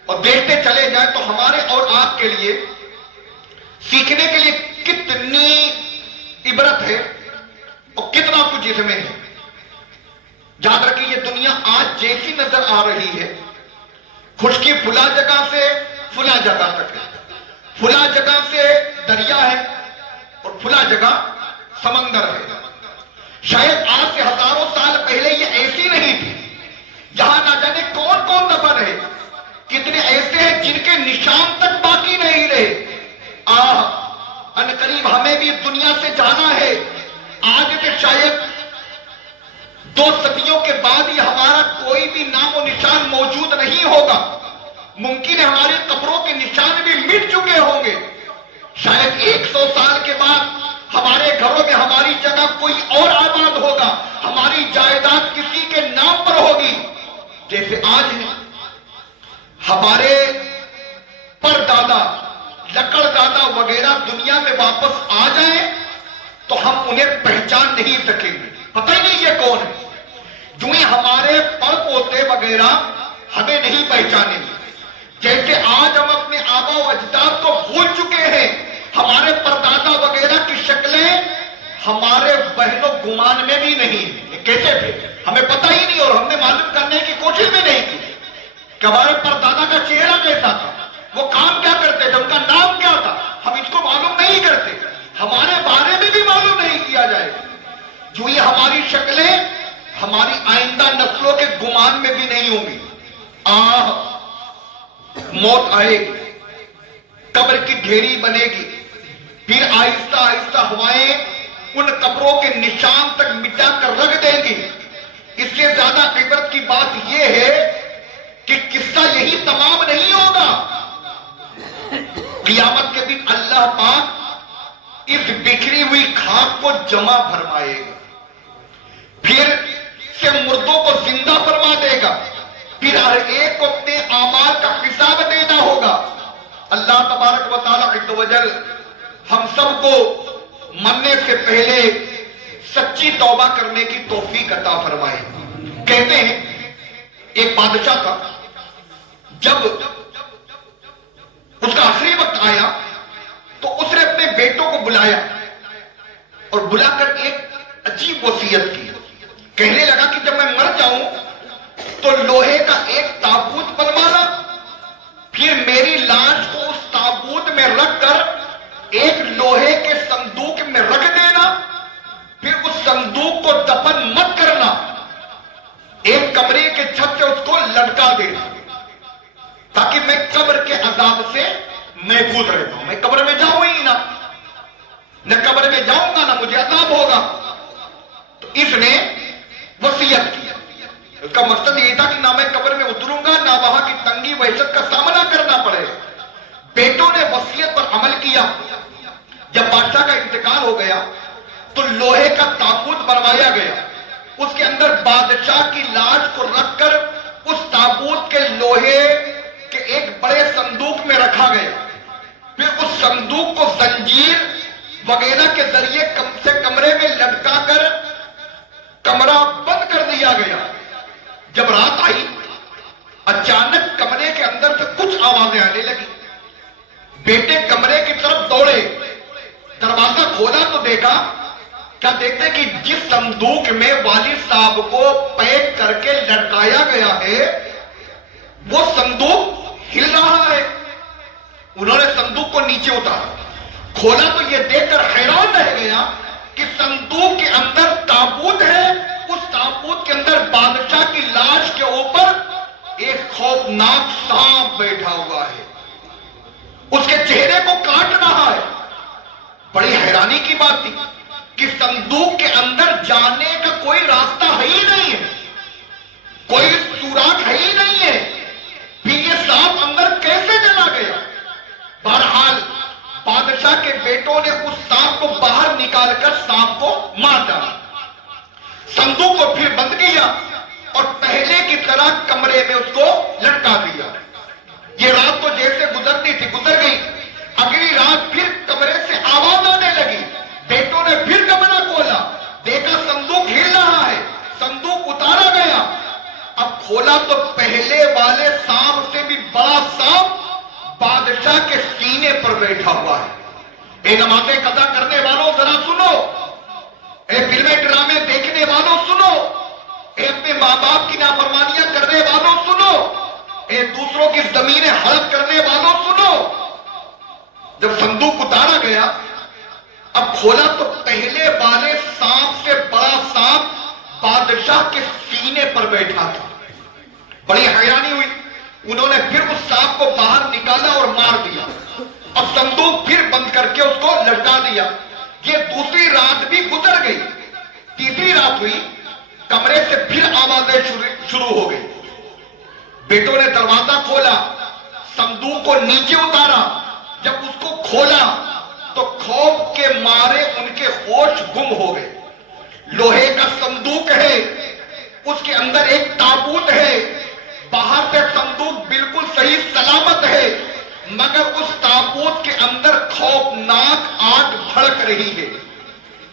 اور دیکھتے چلے جائیں تو ہمارے اور آپ کے لیے سیکھنے کے لیے کتنی عبرت ہے اور کتنا کچھ اس میں ہے. یاد رکھیے, یہ دنیا آج جیسی نظر آ رہی ہے, خشکی فلاں جگہ سے فلاں جگہ تک ہے, فلاں جگہ سے دریا ہے, اور کھلا جگہ سمندر ہے. شاید آج سے ہزاروں سال پہلے یہ ایسی نہیں تھی. یہاں نہ جانے کون کون دفن ہے, کتنے ایسے ہیں جن کے نشان تک باقی نہیں رہے. ان قریب ہمیں بھی دنیا سے جانا ہے. آج سے شاید 2 صدیوں کے بعد ہی ہمارا کوئی بھی نام و نشان موجود نہیں ہوگا. ممکن ہے ہماری قبروں کے نشان بھی مٹ چکے ہوں گے. شاید 100 سال کے بعد ہمارے گھروں میں ہماری جگہ کوئی اور آباد ہوگا, ہماری جائیداد کسی کے نام پر ہوگی. جیسے آج ہمارے پردادا, لکڑ دادا وغیرہ دنیا میں واپس آ جائیں تو ہم انہیں پہچان نہیں سکیں گے, پتہ ہی نہیں یہ کون ہے. جو ہی ہمارے پر پوتے وغیرہ ہمیں نہیں پہچانیں گے. جیسے آج ہم اپنے آبا و اجداد کو بھول چکے ہیں, ہمارے پردادا وغیرہ کی شکلیں ہمارے بہن و گمان میں بھی نہیں. یہ کیسے تھے ہمیں پتہ ہی نہیں, اور ہم نے معلوم کرنے کی کوشش بھی نہیں کی کہ ہمارے پردادا کا چہرہ کیسا تھا, وہ کام کیا کرتے تھے, ان کا نام کیا تھا. ہم اس کو معلوم نہیں کرتے, ہمارے بارے میں بھی معلوم نہیں کیا جائے. جو یہ ہماری شکلیں ہماری آئندہ نسلوں کے گمان میں بھی نہیں ہوں گی. موت آئے گی, قبر کی ڈھیری بنے گی, پھر آہستہ آہستہ ہوائیں ان قبروں کے نشان تک مٹا کر رکھ دیں گی. اس سے زیادہ عبرت کی بات یہ ہے کہ قصہ یہی تمام نہیں ہوگا. قیامت کے دن اللہ پاک اس بکھری ہوئی خاک کو جمع فرمائے گا, پھر سے مردوں کو زندہ فرما دے گا, پھر ہر ایک کو اپنے اعمال کا حساب دینا ہوگا. اللہ تبارک و تعالیٰ عز و جل ہم سب کو مرنے سے پہلے سچی توبہ کرنے کی توفیق عطا فرمائے. کہتے ہیں ایک بادشاہ تھا, جب اس کا آخری وقت آیا تو اس نے اپنے بیٹوں کو بلایا اور بلا کر ایک عجیب وصیت کی. کہنے لگا کہ جب میں مر جاؤں تو لوہے کا ایک تابوت بنوانا, پھر میری لاش کو اس تابوت میں رکھ کر ایک لوہے کے صندوق میں رکھ دینا, پھر اس صندوق کو دفن مت کرنا, ایک کمرے کے چھت سے اس کو لٹکا دینا تاکہ میں قبر کے عذاب سے محفوظ رہتا ہوں. میں قبر میں جاؤں ہی نہ قبر میں جاؤں گا نہ مجھے عذاب ہوگا. تو اس نے وصیت کی. اس کا مقصد یہ تھا کہ نہ میں قبر میں اتروں گا نہ وہاں کی تنگی وحشت کا سامنا کرنا پڑے. بیٹوں نے وصیت پر عمل کیا. جب بادشاہ کا انتقال ہو گیا تو لوہے کا تابوت بنوایا گیا, اس کے اندر بادشاہ کی لاش کو رکھ کر اس تابوت کے لوہے کے ایک بڑے صندوق میں رکھا گیا. پھر اس صندوق کو زنجیر وغیرہ کے ذریعے کمرے میں لٹکا کر کمرہ بند کر دیا گیا. جب رات آئی اچانک کمرے کے اندر سے کچھ آوازیں آنے لگی. بیٹے کمرے کی طرف دوڑے, دروازہ کھولا تو دیکھا, کیا دیکھتے کہ جس صندوق میں والد صاحب کو پیک کر کے لٹکایا گیا ہے وہ صندوق ہل رہا ہے. انہوں نے صندوق کو نیچے اتارا, کھولا تو یہ دیکھ کر حیران رہ گیا کہ صندوق کے اندر تابوت ہے, اس تابوت کے اندر بادشاہ کی لاش کے اوپر ایک خوفناک سانپ بیٹھا ہوا ہے, اس کے چہرے کو کاٹ رہا ہے. بڑی حیرانی کی بات تھی کہ صندوق کے اندر جانے کا کوئی راستہ ہے ہی نہیں ہے, کوئی سوراخ ہے ہی نہیں ہے, پھر یہ سانپ اندر کیسے چلا گیا؟ بہرحال بادشاہ کے بیٹوں نے اس سانپ کو باہر نکال کر سانپ کو مار ڈالا, صندوق کو پھر بند کیا اور پہلے کی طرح کمرے میں اس کو لٹکا دیا. یہ رات تو جیسے گزرتی تھی گزر گئی. اگلی رات پھر کمرے سے آواز آنے لگی. بیٹوں نے پھر کمرہ کھولا, دیکھا صندوق ہل رہا ہے, صندوق اتارا گیا. اب کھولا تو پہلے والے سانپ سے بھی بڑا سانپ بادشاہ کے سینے پر بیٹھا ہوا ہے. اے نمازیں قضا کرنے والوں ذرا سنو, اے فلمیں ڈرامے دیکھنے والوں سنو, اے اپنے ماں باپ کی نافرمانیاں کرنے والوں سنو, اے دوسروں کی زمینیں ہڑپ کرنے والوں سنو. جب صندوق اتارا گیا اب کھولا تو پہلے والے سانپ سے بڑا سانپ بادشاہ کے سینے پر بیٹھا تھا. بڑی حیرانی ہوئی. انہوں نے پھر اس سانپ کو باہر نکالا اور مار دیا. اب صندوق پھر بند کر کے اس کو لٹکا دیا. یہ دوسری رات بھی گزر گئی. تیسری رات ہوئی. کمرے سے پھر آوازیں شروع ہو گئی. بیٹوں نے دروازہ کھولا, صندوق کو نیچے اتارا. جب اس کو کھولا تو خوف کے مارے ان کے ہوش گم ہو گئے. لوہے کا صندوق ہے, اس کے اندر ایک تابوت ہے. باہر سے صندوق بالکل صحیح سلامت ہے, مگر اس تابوت کے اندر خوفناک آگ بھڑک رہی ہے.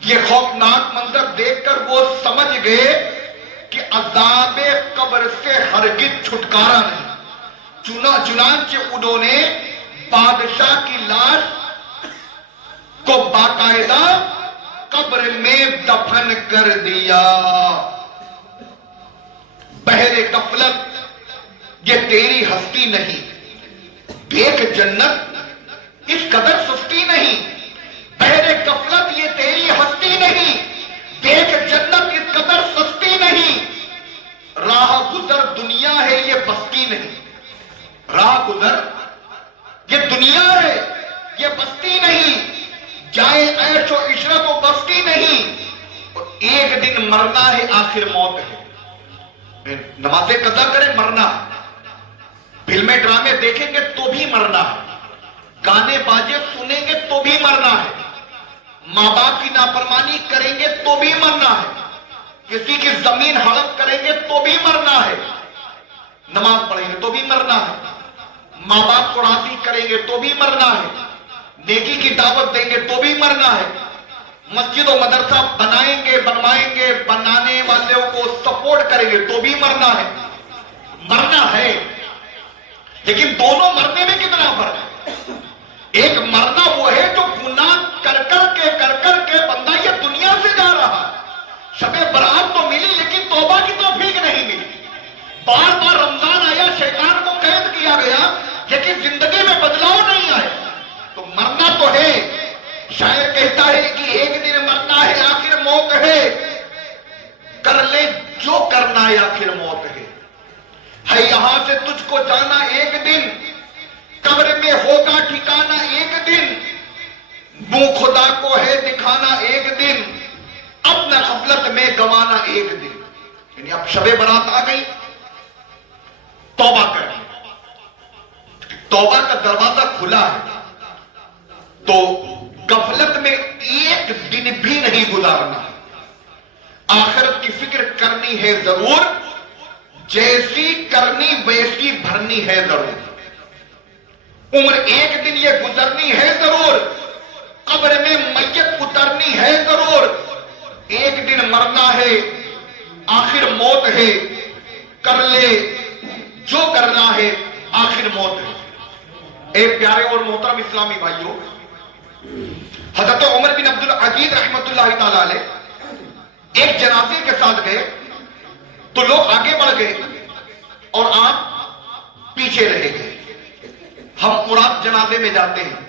یہ خوفناک منظر دیکھ کر وہ سمجھ گئے کہ عذاب قبر سے ہرگز چھٹکارا نہیں. چنانچہ انہوں نے بادشاہ کی لاش کو باقاعدہ قبر میں دفن کر دیا. بہر غفلت یہ تیری ہستی نہیں, دیکھ جنت اس قدر سستی نہیں. بہر غفلت یہ تیری ہستی نہیں, دیکھ جنت اس قدر سستی نہیں. راہ گزر دنیا ہے یہ بستی نہیں. راہ گزر یہ دنیا ہے یہ بستی نہیں. جائے عیش و عشرت و بستی نہیں. اور ایک دن مرنا ہے, آخر موت ہے. نماز قضا کریں مرنا ہے, فلمیں ڈرامے دیکھیں گے تو بھی مرنا ہے, گانے باجے سنیں گے تو بھی مرنا ہے, ماں باپ کی نافرمانی کریں گے تو بھی مرنا ہے, کسی کی زمین ہڑپ کریں گے تو بھی مرنا ہے, نماز پڑھیں گے تو بھی مرنا ہے, ماں باپ کو راضی کریں گے تو بھی مرنا ہے, نیکی کی دعوت دیں گے تو بھی مرنا ہے, مسجد و مدرسہ بنائیں گے بنوائیں گے, بنانے والوں کو سپورٹ کریں گے تو بھی مرنا ہے. مرنا ہے, لیکن دونوں مرنے میں کتنا فرق ہے. ایک مرنا وہ ہے جو گناہ کر کر کے بندہ یہ دنیا سے جا رہا ہے. شب برات تو ملی لیکن توبہ کی توفیق نہیں ملی. بار بار رمضان آیا, شیطان کو قید کیا گیا, لیکن زندگی میں بدلاؤ نہیں آئے. تو مرنا تو ہے. شاعر کہتا ہے کہ ایک دن مرنا ہے, آخر موت ہے. کر لے جو کرنا ہے, آخر موت ہے. یہاں سے تجھ کو جانا ایک دن, قبر میں ہوگا ٹھکانا ایک دن, منہ خدا کو ہے دکھانا ایک دن, اپنا غفلت میں گوانا ایک دن. یعنی اب شب برات آ گئی, توبہ کریں. توبہ کا دروازہ کھلا ہے تو غفلت میں ایک دن بھی نہیں گزارنا. آخرت کی فکر کرنی ہے ضرور, جیسی کرنی ویسی بھرنی ہے ضرور. عمر ایک دن یہ گزرنی ہے ضرور, قبر میں میت اترنی ہے ضرور. ایک دن مرنا ہے, آخر موت ہے. کر لے جو کرنا ہے, آخر موت ہے. ایک پیارے اور محترم اسلامی بھائیوں, حضرت عمر بن عبد العزیز رحمت اللہ تعالی علیہ ایک جنازے کے ساتھ گئے تو لوگ آگے بڑھ گئے اور آپ پیچھے رہ گئے. ہم مراد جنازے میں جاتے ہیں,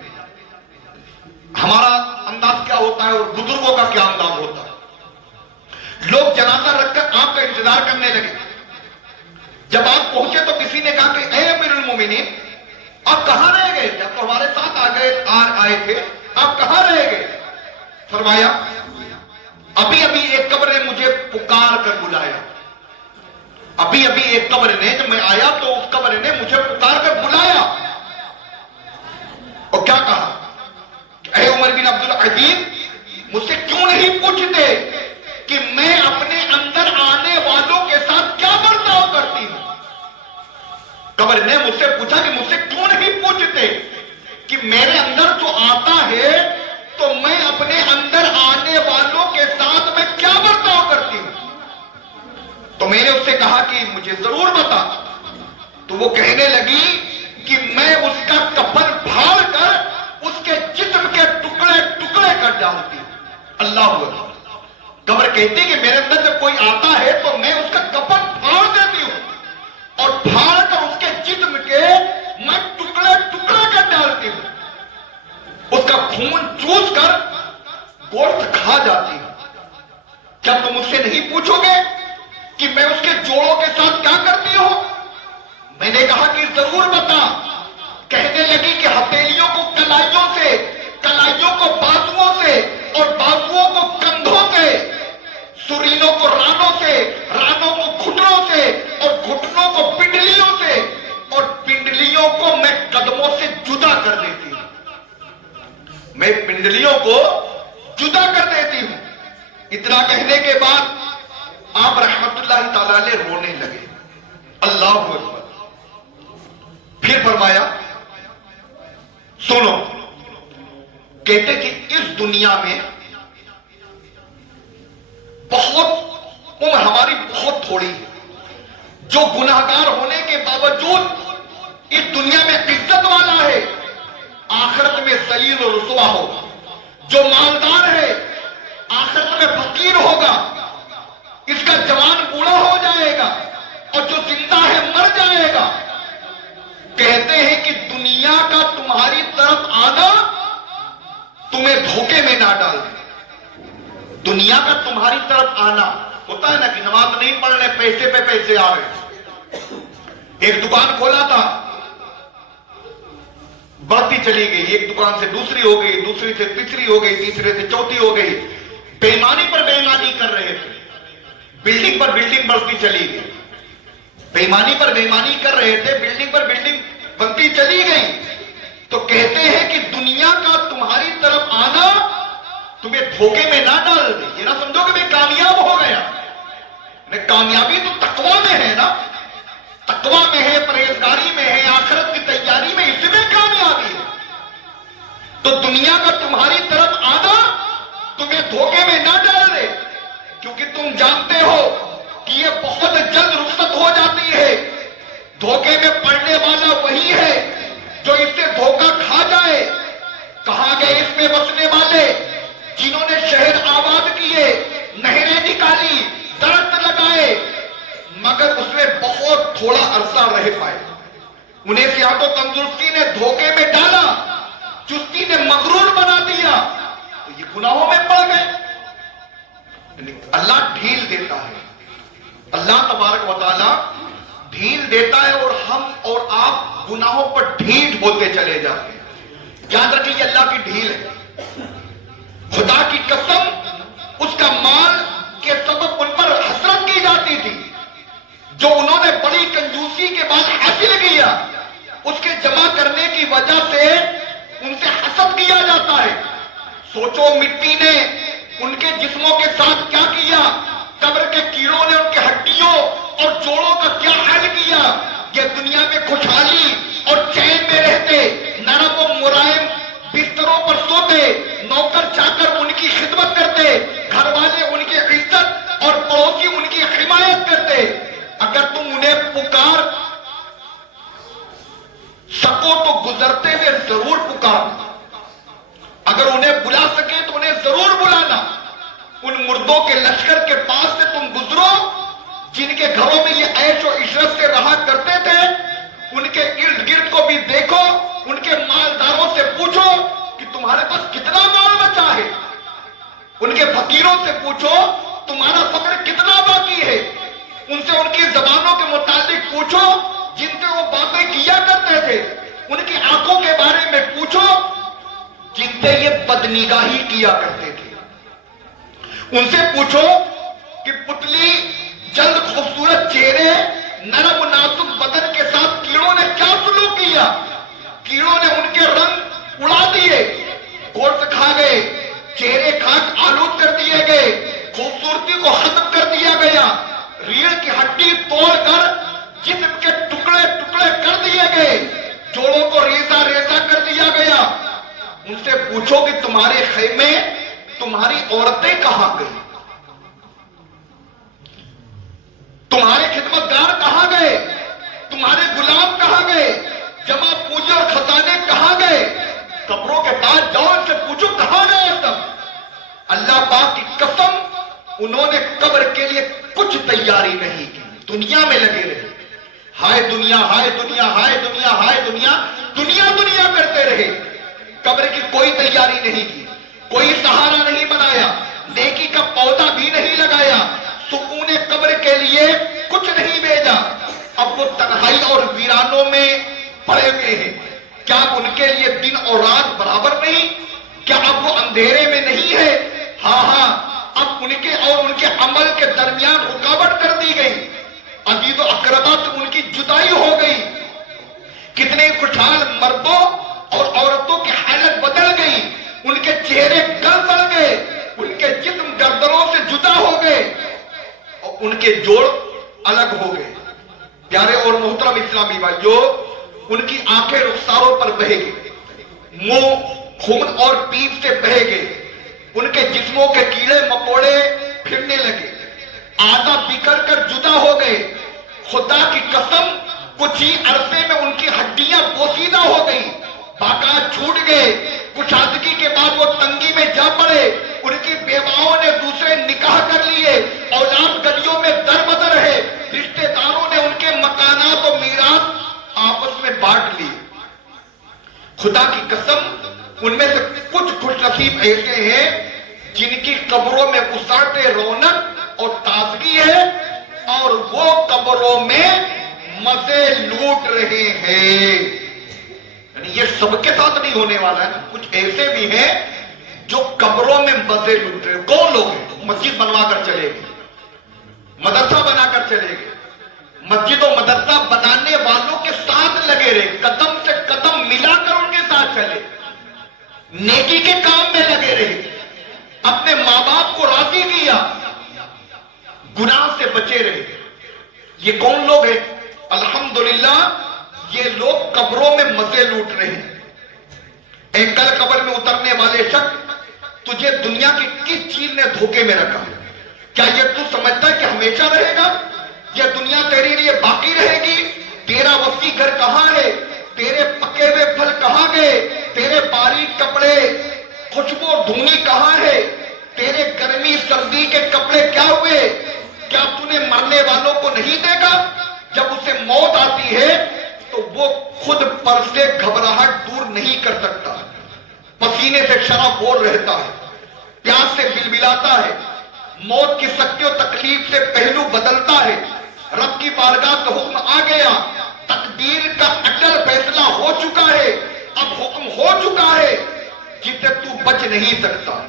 ہمارا انداز کیا ہوتا ہے اور بزرگوں کا کیا انداز ہوتا ہے. لوگ جنازہ رکھ کر آپ کا انتظار کرنے لگے. جب آپ پہنچے تو کسی نے کہا کہ اے امیر المومنین, آپ کہاں رہ گئے؟ جب تو ہمارے ساتھ آئے تھے, آپ کہاں رہ گئے؟ فرمایا ابھی ایک قبر نے مجھے پکار کر بلایا. ابھی ایک قبر نے, جب میں آیا تو اس قبر نے مجھے پکار کر بلایا. اور کیا کہا کہ اے عمر بن عبد العزیز, مجھ سے کیوں نہیں پوچھتے کہ میں اپنے اندر آنے والوں کے ساتھ کیا برتاؤ کرتی ہوں. قبر نے مجھ سے پوچھا کہ مجھ سے کیوں نہیں پوچھتے کہ میرے اندر جو آتا ہے تو میں اپنے اندر آنے والوں کے ساتھ میں کیا برتاؤ کرتی ہوں. تو میں نے اس سے کہا کہ مجھے ضرور بتا. تو وہ کہنے لگی کہ میں اس کا کفن پھاڑ کر اس کے جسم کے ٹکڑے ٹکڑے کر ڈالتی ہوں. اللہ اکبر. قبر کہتی کہ میرے اندر جب کوئی آتا ہے تو میں اس کا کفن پھاڑ دیتی ہوں اور پھاڑ کر اس کے جسم کے میں ٹکڑے ٹکڑے کر ڈالتی ہوں. اس کا خون چوس کر کھا جاتی ہوں، کیا تم اس سے نہیں پوچھو گے کہ میں اس کے جوڑوں کے ساتھ کیا کرتی ہوں؟ میں نے کہا کہ ضرور بتا۔ کہنے لگی کہ ہتھیلیوں کو کلائیوں سے، کلائیوں کو بازوؤں سے، اور بازوؤں کو کندھوں سے، سرینوں کو رانوں سے، رانوں کو گھٹنوں سے، اور گھٹنوں کو پنڈلیوں سے، اور پنڈلیوں کو میں قدموں سے جدا کر دیتی ہوں، میں پنڈلیوں کو جدا کر دیتی ہوں۔ اتنا کہنے کے بعد آپ رحمت اللہ تعالی علیہ رونے لگے۔ اللہ اکبر۔ پھر فرمایا سنو، کہتے کہ اس دنیا میں بہت عمر ہماری بہت تھوڑی ہے، جو گناہگار ہونے کے باوجود اس دنیا میں عزت والا ہے، آخرت میں ذلیل و رسوا ہوگا۔ جو مالدار ہے آخرت میں فقیر ہوگا، اس کا جوان بوڑھا ہو جائے گا، اور جو زندہ ہے مر جائے گا۔ کہتے ہیں کہ دنیا کا تمہاری طرف آنا تمہیں دھوکے میں نہ ڈال دے۔ دنیا کا تمہاری طرف آنا ہوتا ہے نا کہ نماز نہیں پڑھ رہے، پیسے پہ پیسے آ رہے۔ ایک دکان کھولا تھا، بڑھتی چلی گئی، ایک دکان سے دوسری ہو گئی، دوسری سے تیسری ہو گئی، تیسرے سے چوتھی ہو گئی، بےایمانی پر بےایمانی کر رہے تھے، بلڈنگ پر بلڈنگ بڑھتی چلی گئی، بےایمانی پر بےایمانی کر رہے تھے، بلڈنگ پر بلڈنگ بنتی چلی گئی۔ تو کہتے ہیں کہ دنیا کا تمہاری طرف آنا تمہیں دھوکے میں نہ ڈال دے۔ یہ نہ سمجھو کہ میں کامیاب ہو گیا، میں کامیابی تو تقویٰ میں ہے نا، تقویٰ میں ہے، پرہیزگاری میں ہے، آخرت کی تیاری میں، اس میں کامیابی ہے۔ تو دنیا کا تمہاری طرف آنا تمہیں دھوکے میں نہ ڈال دے، کیونکہ تم جانتے ہو کہ یہ بہت جلد رخصت ہو جاتی ہے۔ دھوکے میں پڑنے والا وہی ہے جو اس سے دھوکہ کھا جائے۔ کہاں گئے اس میں بسنے والے جنہوں نے شہر آباد کیے، نہریں نکالی، درخت لگائے، مگر اس میں بہت تھوڑا عرصہ رہ پائے؟ انہیں صحت و تندرستی نے دھوکے میں ڈالا، چستی نے مغرور بنا دیا، تو یہ گناہوں میں پڑ گئے۔ اللہ ڈھیل دیتا ہے، اللہ تبارک و تعالی ڈھیل دیتا ہے، اور ہم اور آپ گناہوں پر ڈھیل ہوتے چلے جاتے ہیں۔ یاد رکھیں یہ اللہ کی ڈھیل ہے۔ خدا کی قسم، اس کا مال کے سبب ان پر حسرت کی جاتی تھی، جو انہوں نے بڑی کنجوسی کے بعد حاصل کیا، اس کے جمع کرنے کی وجہ سے ان سے حسد کیا جاتا ہے۔ سوچو مٹی نے ان کے جسموں کے ساتھ کیا کیا، قبر کے کیڑوں نے ان کے ہڈیوں اور جوڑوں کا کیا حال کیا۔ یہ دنیا میں خوشحالی اور چین میں رہتے، نرم و ملائم بستروں پر سوتے، نوکر چاکر ان کی خدمت کرتے، گھر والے ان کی عزت اور پڑوسی ان کی حمایت کرتے۔ اگر تم انہیں پکار سکو تو گزرتے ہوئے ضرور پکارنا، اگر انہیں بلا سکے تو انہیں ضرور بلانا۔ ان مردوں کے لشکر کے پاس سے تم گزرو جن کے گھروں میں یہ عیش و عشرت سے رہا کرتے تھے، ان کے ارد گرد کو بھی دیکھو، ان کے مالداروں سے پوچھو کہ تمہارے پاس کتنا مال بچا ہے، ان کے فقیروں سے پوچھو تمہارا فقر کتنا باقی ہے، ان سے ان کی زبانوں کے متعلق پوچھو جن سے وہ باتیں کیا کرتے تھے، ان کی آنکھوں کے بارے میں پوچھو جن سے یہ بدنگاہی کیا کرتے تھے، ان سے پوچھو کہ پتلی جلد خوبصورت چہرے، نرم نازک بدن کے ساتھ کیڑوں نے کیا سلوک کیا۔ کیڑوں نے ان کے رنگ اڑا دیے، گوشت کھا گئے، چہرے خاک آلود کر دیے گئے، خوبصورتی کو ختم کر دیا گیا، ریڑھ کی ہڈی توڑ کر جسم کے ٹکڑے ٹکڑے کر دیے گئے، جوڑوں کو ریزہ ریزہ کر دیا گیا۔ ان سے پوچھو کہ تمہارے خیمے، تمہاری عورتیں کہاں گئی، تمہارے خدمتگار کہاں گئے، تمہارے غلام کہاں گئے، جمع پوجے اور خزانے کہاں گئے؟ قبروں کے پاس جاؤ، ان سے پوچھو کہاں گئے سب۔ اللہ پاک کی قسم، انہوں نے قبر کے لیے کچھ تیاری نہیں کی، دنیا میں لگے رہے، ہائے دنیا ہائے دنیا ہائے دنیا ہائے دنیا، دنیا دنیا کرتے رہے، قبر کی کوئی تیاری نہیں کی، کوئی سہارا نہیں بنایا، نیکی کا پودا بھی نہیں لگایا, سکون قبر کے لیے کچھ نہیں بھیجا. اب وہ تنہائی اور ویرانوں میں پڑے ہوئے ہیں. کیا ان کے لیے دن اور رات برابر نہیں؟ کیا اب وہ اندھیرے میں نہیں ہے؟ ہاں, اب ان کے اور ان کے عمل کے درمیان رکاوٹ کر دی گئی. عزیز و اقربا تو ان کی جدائی ہو گئی. کتنے خوشحال مردوں اور عورتوں کی حالت بدل گئی. ان کے چہرے گل پڑ گئے, ان کے جسم گردنوں سے جدا ہو گئے اور ان کے جوڑ الگ ہو گئے. پیارے اور محترم اسلامی بھائیو, ان کی آنکھیں رخساروں پر بہے گئی, منہ خون اور پیپ سے بہے گئے, ان کے جسموں کے کیڑے مکوڑے پھرنے لگے, آدھا بکھر کر جدا ہو گئے. خدا کی قسم کچھ ہی عرصے میں ان کی ہڈیاں بوسیدہ ہو گئی, باقاعدہ چھوٹ گئے. کشادگی کے بعد وہ تنگی میں جا پڑے. ان کی بیواؤں نے دوسرے نکاح کر لیے, اولاد گلیوں میں در بدر ہے. رشتہ داروں نے ان کے مکانات و میراث آپس میں بانٹ لیے. خدا کی قسم ان میں سے کچھ خوش نصیب ایسے ہیں جن کی قبروں میں وسعت رونق اور تازگی ہے, اور وہ قبروں میں مزے لوٹ رہے ہیں. یعنی یہ سب کے ساتھ نہیں ہونے والا ہے. کچھ ایسے بھی ہیں جو قبروں میں مزے لوٹ رہے ہیں. کون لوگ ہیں؟ مسجد بنوا کر چلے گئے, مدرسہ بنا کر چلے گئے, مسجد و مدرسہ بنانے والوں کے ساتھ لگے رہے, قدم سے قدم ملا کر ان کے ساتھ چلے, نیکی کے کام میں لگے رہے, اپنے ماں باپ کو راضی کیا, گناہ سے بچے رہے. یہ کون لوگ ہیں؟ الحمدللہ یہ لوگ قبروں میں مزے لوٹ رہے ہیں. ایک کل قبر میں اترنے والے شخص, تجھے دنیا کی کس چیز نے دھوکے میں رکھا ہے؟ کیا یہ تو سمجھتا ہے کہ ہمیشہ رہے گا؟ یہ دنیا تیرے لیے باقی رہے گی؟ تیرا وسیع گھر کہاں ہے؟ تیرے پکے ہوئے پھل کہاں گئے؟ تیرے باریک کپڑے خوشبو دھونی کہاں ہے؟ تیرے گرمی سردی کے کپڑے کیا ہوئے؟ کیا تو نے مرنے والوں کو نہیں دیکھا؟ جب اسے موت آتی ہے تو وہ خود پر سے گھبراہٹ دور نہیں کر سکتا, پسینے سے شراب بور رہتا ہے, پیاس سے بلبلاتا ہے, موت کی سختی و تکلیف سے پہلو بدلتا ہے. رب کی بارگاہ کا حکم آ گیا, تقدیر کا اٹل فیصلہ ہو چکا ہے, اب حکم ہو چکا ہے جسے تو بچ نہیں سکتا.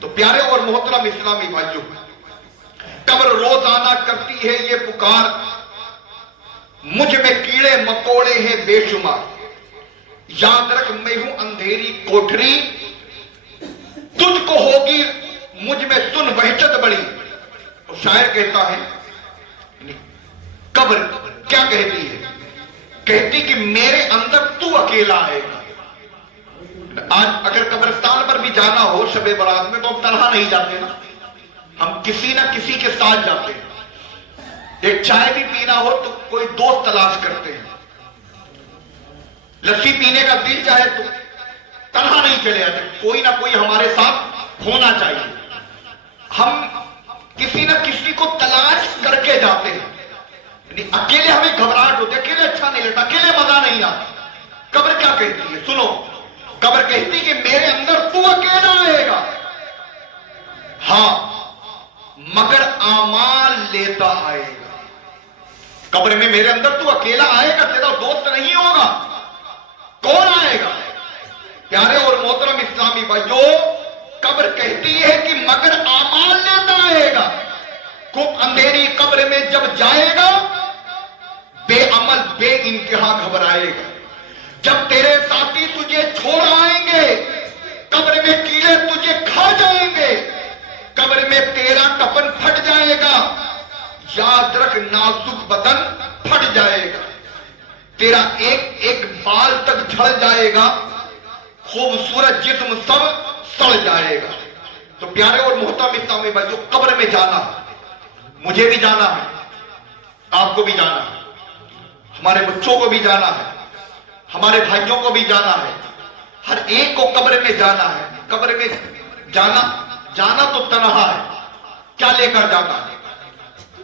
تو پیارے اور محترم اسلامی بھائیوں, قبر روزانہ کرتی ہے یہ پکار, مجھ میں کیڑے مکوڑے ہیں بے شمار, یاد رکھ میں ہوں اندھیری کوٹھری, تجھ کو ہوگی مجھ میں سن وحشت بڑی. اور شاعر کہتا ہے قبر کیا کہتی ہے؟ کہتی کہ میرے اندر تو اکیلا آئے گا. آج اگر قبرستان پر بھی جانا ہو شب برات میں تو ہم تنہا نہیں جاتے نا, ہم کسی نہ کسی کے ساتھ جاتے ہیں. ایک چائے بھی پینا ہو تو کوئی دوست تلاش کرتے ہیں, لسی پینے کا دل چاہے تو تنہا نہیں چلے جاتے, کوئی نہ کوئی ہمارے ساتھ ہونا چاہیے. ہم کسی نہ کسی کو تلاش کر کے جاتے ہیں. یعنی اکیلے ہمیں گھبراہٹ ہوتی ہے, اکیلے اچھا نہیں لگتا, اکیلے مزہ نہیں آتا. قبر کیا کہتی ہے سنو, قبر کہتی کہ میرے اندر تو اکیلا آئے گا, ہاں مگر اعمال لیتا آئے گا. قبر میں میرے اندر تو اکیلا آئے گا, تیرا دوست نہیں ہوگا. کون آئے گا؟ پیارے اور محترم اسلامی بھائیو, قبر کہتی ہے کہ مگر اعمال لیتا آئے گا. خوب اندھیری قبر میں جب جائے گا, بے عمل بے انتہا گھبرائے گا. جب تیرے ساتھی تجھے چھوڑ آئیں گے, قبر میں کیڑے تجھے کھا جائیں گے, قبر میں تیرا کفن پھٹ جائے گا. یاد رکھ نازک بدن پھٹ جائے گا, تیرا ایک ایک بال تک جھڑ جائے گا, خوبصورت جسم سب سڑ جائے گا. تو پیارے اور محترم اسلامی بھائیو, قبر میں جانا ہے, مجھے بھی جانا ہے, آپ کو بھی جانا ہے, ہمارے بچوں کو بھی جانا ہے, ہمارے بھائیوں کو بھی جانا ہے, ہر ایک کو قبر میں جانا ہے. قبر میں جانا تو تنہا ہے, کیا لے کر جانا ہے؟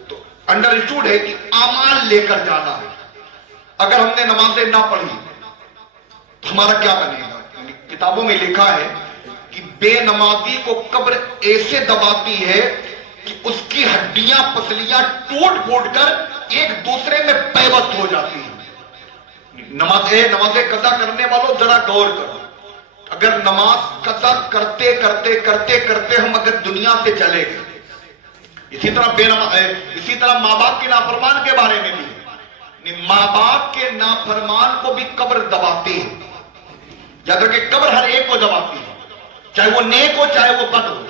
تو انڈر اسٹوڈ ہے کہ اعمال لے کر جانا ہے. اگر ہم نے نمازیں نہ پڑھی تو ہمارا کیا بنے گا؟ کتابوں میں لکھا ہے کہ بے نمازی کو قبر ایسے دباتی ہے کہ اس کی ہڈیاں پسلیاں ٹوٹ پھوٹ کر ایک دوسرے میں پیوست ہو جاتی ہیں۔ نماز قضا کرنے والوں ذرا غور کرو، اگر نماز قضا کرتے کرتے کرتے کرتے ہم اگر دنیا سے چلے گئے، اسی طرح ماں باپ کے نافرمان کے بارے میں بھی، ماں باپ کے نافرمان کو بھی قبر دباتی ہے۔ یاد رکھیں قبر ہر ایک کو دباتی ہے، چاہے وہ نیک ہو چاہے وہ بد ہو۔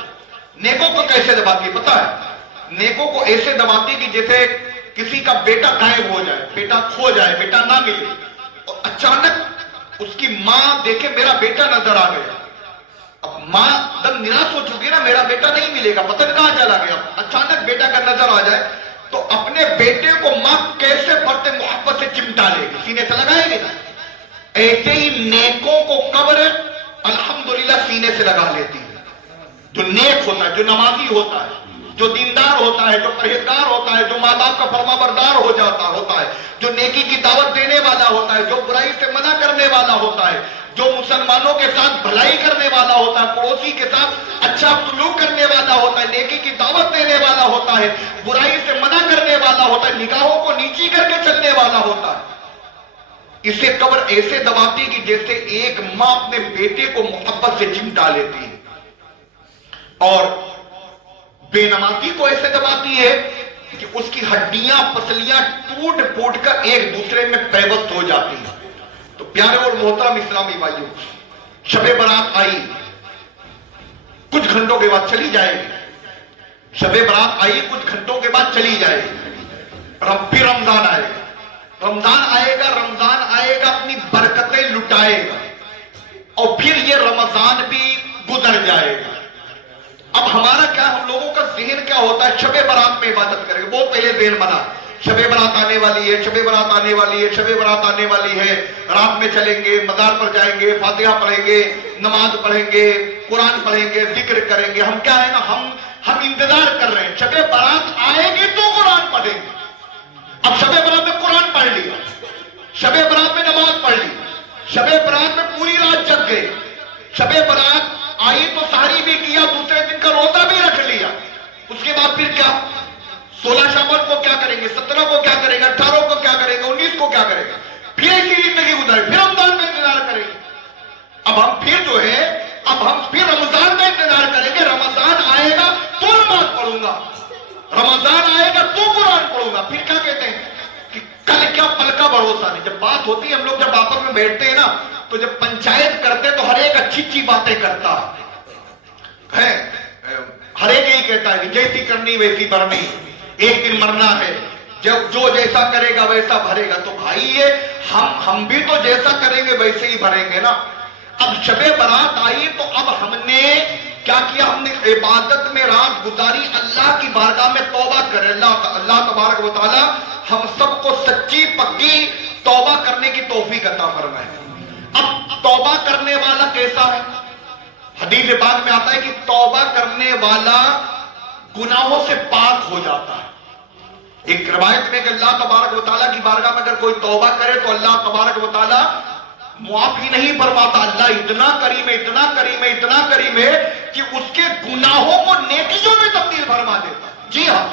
نیکوں کو کیسے دباتی ہے پتہ ہے؟ نیکوں کو ایسے دباتی کہ جیسے کسی کا بیٹا غائب ہو جائے، بیٹا کھو جائے، بیٹا نہ ملے، اور اچانک اس کی ماں دیکھے میرا بیٹا نظر آ گیا۔ اب ماں دم نراش ہو چکی نا، میرا بیٹا نہیں ملے گا، پتہ نہیں کہاں چلا گیا۔ اچانک بیٹا کا نظر آ جائے تو اپنے بیٹے کو ماں کیسے بڑھتے محبت سے چمٹا لے گی، سینے سے لگائے گی نا۔ ایسے ہی نیکوں کو قبر الحمدللہ سینے سے لگا لیتی ہے۔ جو نیک ہوتا ہے، جو نمازی ہوتا ہے، جو دیندار ہوتا ہے، جو پرہیزگار ہوتا ہے، جو ماں باپ کا فرما بردار ہوتا ہے، جو نیکی کی دعوت دینے والا ہوتا ہے، جو برائی سے منع کرنے والا ہوتا ہے، جو مسلمانوں کے ساتھ بھلائی کرنے والا ہوتا ہے، پڑوسی کے ساتھ اچھا سلوک کرنے والا ہوتا ہے، نیکی کی دعوت دینے والا ہوتا ہے، برائی سے منع کرنے والا ہوتا ہے، نگاہوں کو نیچی کر کے چلنے والا ہوتا ہے، اسے قبر ایسے دباتی کہ جیسے ایک ماں اپنے بیٹے کو محبت سے چمٹا لیتی ہے، اور بے نمازی کو ایسے دباتی ہے کہ اس کی ہڈیاں پسلیاں ٹوٹ پھوٹ کر ایک دوسرے میں پیوست ہو جاتی ہیں۔ تو پیارے اور محترم اسلامی بھائیوں، شب برات آئی، کچھ گھنٹوں کے بعد چلی جائے گی۔ شب برات آئی، کچھ گھنٹوں کے بعد چلی جائے گی۔ پھر رمضان آئے گا، رمضان آئے گا اپنی برکتیں لٹائے گا، اور پھر یہ رمضان بھی گزر جائے گا۔ اب ہمارا کیا، ہم لوگوں کا ذہن کیا ہوتا ہے، شب برات میں عبادت کریں گے، بہت پہلے ذہن بنا، شب برات آنے والی ہے، شب برات آنے والی ہے، شب برات آنے والی ہے، رات میں چلیں گے، مزار پر جائیں گے، فاتحہ پڑھیں گے، نماز پڑھیں گے، قرآن پڑھیں گے، ذکر کریں گے۔ ہم کیا ہے نا، ہم انتظار کر رہے ہیں شب برات آئے گی تو قرآن پڑھیں گے۔ اب شب برات میں قرآن پڑھ لیا، شب برات میں نماز پڑھ لی، شب برات میں پوری رات جگ گئے، شب برات آئی تو سحری بھی کیا، دوسرے دن کا روزہ بھی رکھ لیا، اس کے بعد پھر کیا، 16 شعبان کو کیا کریں گے، 17 کو کیا کریں گے، 18 کو کیا کریں گے، 19 کو کیا کریں گے، پھر ایسی زندگی گزارے، پھر رمضان میں انتظار کریں گے۔ اب ہم پھر رمضان میں انتظار کریں گے، رمضان آئے گا تو نماز پڑھوں گا، رمضان آئے گا تو قرآن پڑھوں گا۔ پھر کیا کہتے ہیں کہ کل کیا پل کا بھروسہ نہیں۔ جب بات ہوتی ہے، ہم لوگ جب آپس میں بیٹھتے ہیں نا، تو جب پنچایت کرتے تو ہر ایک اچھی باتیں کرتا ہے، ہر ایک یہی کہتا ہے کہ جیسی کرنی ویسی بھرنی، ایک دن مرنا ہے، جو جیسا کرے گا ویسا بھرے گا۔ تو بھائی یہ ہم بھی تو جیسا کریں گے ویسے ہی بھریں گے نا۔ اب شب برات آئی تو اب ہم نے کیا کیا، ہم نے عبادت میں رات گزاری، اللہ کی بارگاہ میں توبہ کرے، اللہ تبارک و تعالی ہم سب کو سچی پکی توبہ کرنے کی توفیق عطا فرمائے۔ اب توبہ کرنے والا کیسا ہے؟ حدیث پاک میں آتا ہے کہ توبہ کرنے والا گناہوں سے پاک ہو جاتا ہے۔ ایک روایت میں کہ اللہ تبارک و تعالیٰ کی بارگاہ میں اگر کوئی توبہ کرے تو اللہ تبارک و تعالیٰ معافی نہیں فرماتا۔ اللہ اتنا کریم ہے، اتنا کریم ہے، اتنا کریم ہے کہ اس کے گناہوں کو نیکیوں میں تبدیل فرما دیتا ہے۔ جی ہاں،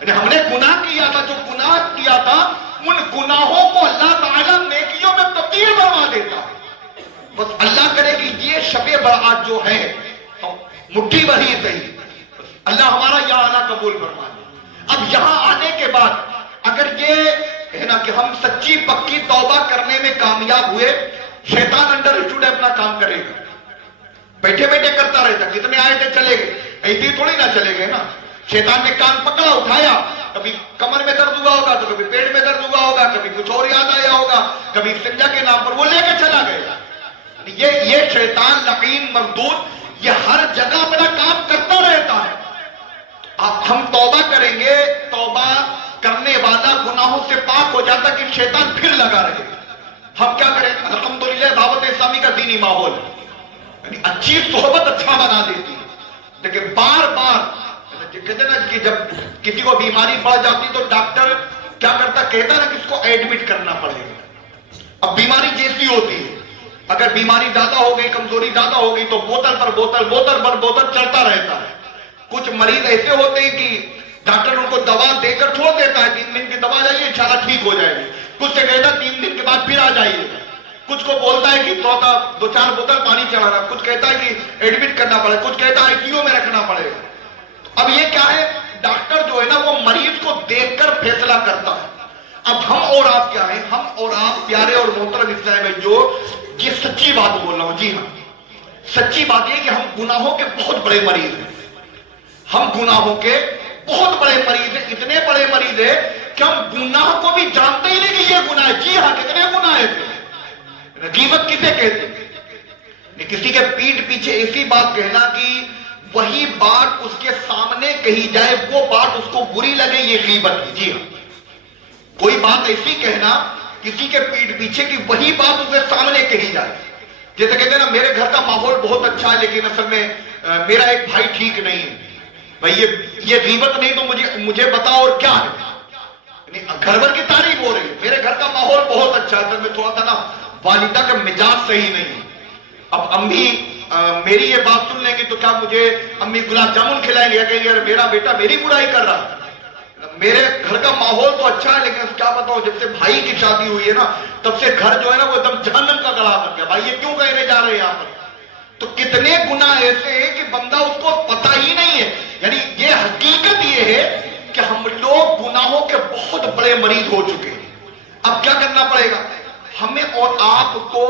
یعنی ہم نے گناہ کیا تھا، جو گناہ کیا تھا ان گناہوں کو اللہ تعالیٰ نیکیوں میں تبدیل فرما دیتا ہے۔ بس اللہ کرے کہ یہ شب برات جو ہے مٹھی بھری صحیح، اللہ ہمارا یہاں آنا قبول فرما دے۔ اب یہاں آنے کے بعد اگر یہ ہے نا کہ ہم سچی پکی توبہ کرنے میں کامیاب ہوئے، شیطان انڈر اسٹوڈ اپنا کام کرے گا، بیٹھے بیٹھے کرتا رہتا، کتنے آئے تھے چلے گئے، ایسے تھوڑی نہ چلے گئے نا۔ شیطان نے کان پکڑا، اٹھایا، کبھی کمر میں درد ہوا ہوگا تو کبھی پیٹ میں درد ہوا ہوگا، کبھی کچھ اور یاد آیا ہوگا، کبھی سنجا کے نام پر وہ لے کے چلا گیا۔ یہ شیطان لعین مردود یہ ہر جگہ اپنا کام کرتا رہتا ہے۔ اب ہم توبہ کریں گے، توبہ کرنے والا گناہوں سے پاک ہو جاتا کہ شیطان پھر لگا رہے گا۔ ہم کیا کریں، الحمدللہ دعوت اسلامی کا دینی ماحول یعنی اچھی صحبت اچھا بنا دیتی ہے، لیکن بار بار کہتے نا کہ جب کسی کو بیماری بڑھ جاتی تو ڈاکٹر کیا کرتا، کہتا نا کہ اس کو ایڈمٹ کرنا پڑے گا۔ اب بیماری جیسی ہوتی ہے، اگر بیماری زیادہ ہو گئی، کمزوری زیادہ ہو گئی تو بوتل پر بوتل، بوتل پر بوتل چلتا رہتا ہے۔ کچھ مریض ایسے ہوتے ہیں کہ ڈاکٹر ان کو دوا دے کر چھوڑ دیتا ہے، 3 دن کی دوا جائیے انشاءاللہ ٹھیک ہو جائے گی، کچھ سے کہتا ہے 3 دن کے بعد پھر آ جائیے، کچھ کو بولتا ہے کہ 2-4 بوتل پانی چڑھانا، کچھ کہتا ہے کہ ایڈمٹ کرنا پڑے، کچھ کہتا ہے ICU میں رکھنا پڑے گا۔ اب یہ کیا ہے؟ ڈاکٹر جو ہے نا وہ مریض کو دیکھ کر فیصلہ کرتا ہے۔ اب ہم اور آپ کیا ہیں؟ ہم اور آپ پیارے اور محترم اسلام میں جو یہ سچی بات بول رہا ہوں، جی ہاں سچی بات یہ کہ ہم گناہوں کے بہت بڑے مریض ہیں، ہم گناہوں کے بہت بڑے مریض ہیں، اتنے بڑے مریض ہیں کہ ہم گناہ کو بھی جانتے ہی نہیں کہ یہ گناہ ہے۔ جی ہاں کتنے گناہ ہیں؟ غیبت کسے کہتے ہیں؟ کسی کے پیٹھ پیچھے ایسی بات کہنا کہ وہی بات اس کے سامنے کہی جائے، وہ بات اس کو بری لگے، یہ غیبت ہے۔ جی ہاں کوئی بات ایسی کہنا کسی کے پیٹھ پیچھے کہ وہی بات اس کے سامنے کہی جائے، جیسے کہتے ہیں نا میرے گھر کا ماحول بہت اچھا ہے لیکن اصل میں میرا ایک بھائی ٹھیک نہیں ہے۔ بھائی یہ غیبت نہیں تو مجھے بتاؤ اور کیا ہے؟ گھر بھر کی تعریف ہو رہی ہے، میرے گھر کا ماحول بہت اچھا ہے، اصل میں تھوڑا سا نا والدہ کا مزاج صحیح نہیں ہے۔ اب امی میری یہ بات سن لیں گے تو کیا مجھے امی گلاب جامن کھلائیں گے، کہیں گے میرا بیٹا میری برائی کر رہا ہے؟ میرے گھر کا ماحول تو اچھا ہے لیکن کیا بتاؤ جب سے بھائی کی شادی ہوئی ہے نا تب سے گھر جو ہے نا وہ ایک دم جہنم کا گڑھا بن گیا۔ بھائی یہ کیوں کہنے جا رہے ہیں یہاں پر؟ تو کتنے گناہ ایسے ہیں کہ بندہ اس کو پتہ ہی نہیں ہے۔ یعنی یہ حقیقت یہ ہے کہ ہم لوگ گناہوں کے بہت بڑے مریض ہو چکے ہیں۔ اب کیا کرنا پڑے گا؟ ہمیں اور آپ کو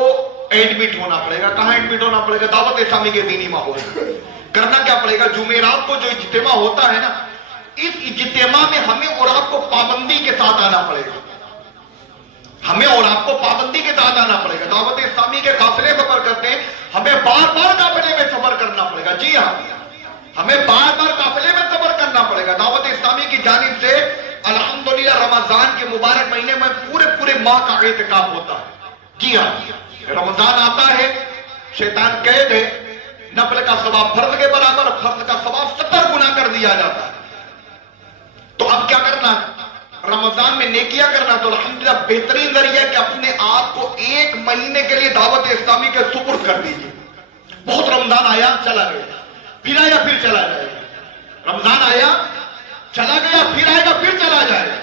ایڈمٹ ہونا پڑے گا۔ کہاں ایڈمٹ ہونا پڑے گا؟ دعوت اسلامی کے دینی ماحول میں۔ کرنا کیا پڑے گا؟ جمعرات کو جو اجتماع ہوتا ہے نا اس اجتماع میں ہمیں اور آپ کو پابندی کے ساتھ آنا پڑے گا، ہمیں اور آپ کو پابندی کے ساتھ آنا پڑے گا۔ دعوت اسلامی کے قافلے سفر کرتے ہیں، ہمیں بار بار قافلے میں سفر کرنا پڑے گا۔ جی ہاں ہمیں بار بار قافلے میں سفر کرنا پڑے گا۔ دعوت اسلامی کی جانب سے الحمدللہ رمضان کے مبارک مہینے میں پورے ماہ کا اعتکاف ہوتا ہے۔ جی ہاں رمضان آتا ہے، شیطان قید ہے، نفل کا ثواب فرض کے برابر، فرض کا ثواب 70 گنا کر دیا جاتا ہے۔ تو اب کیا کرنا ہے؟ رمضان میں نیکیاں کرنا۔ تو الحمدللہ بہترین ذریعہ کہ اپنے آپ کو 1 مہینے کے لیے دعوت اسلامی کے سپرد کر دیجئے۔ بہت رمضان آیا چلا گیا، پھر آیا پھر چلا جائے گا، رمضان آیا چلا گیا پھر آئے گا پھر چلا جائے گا۔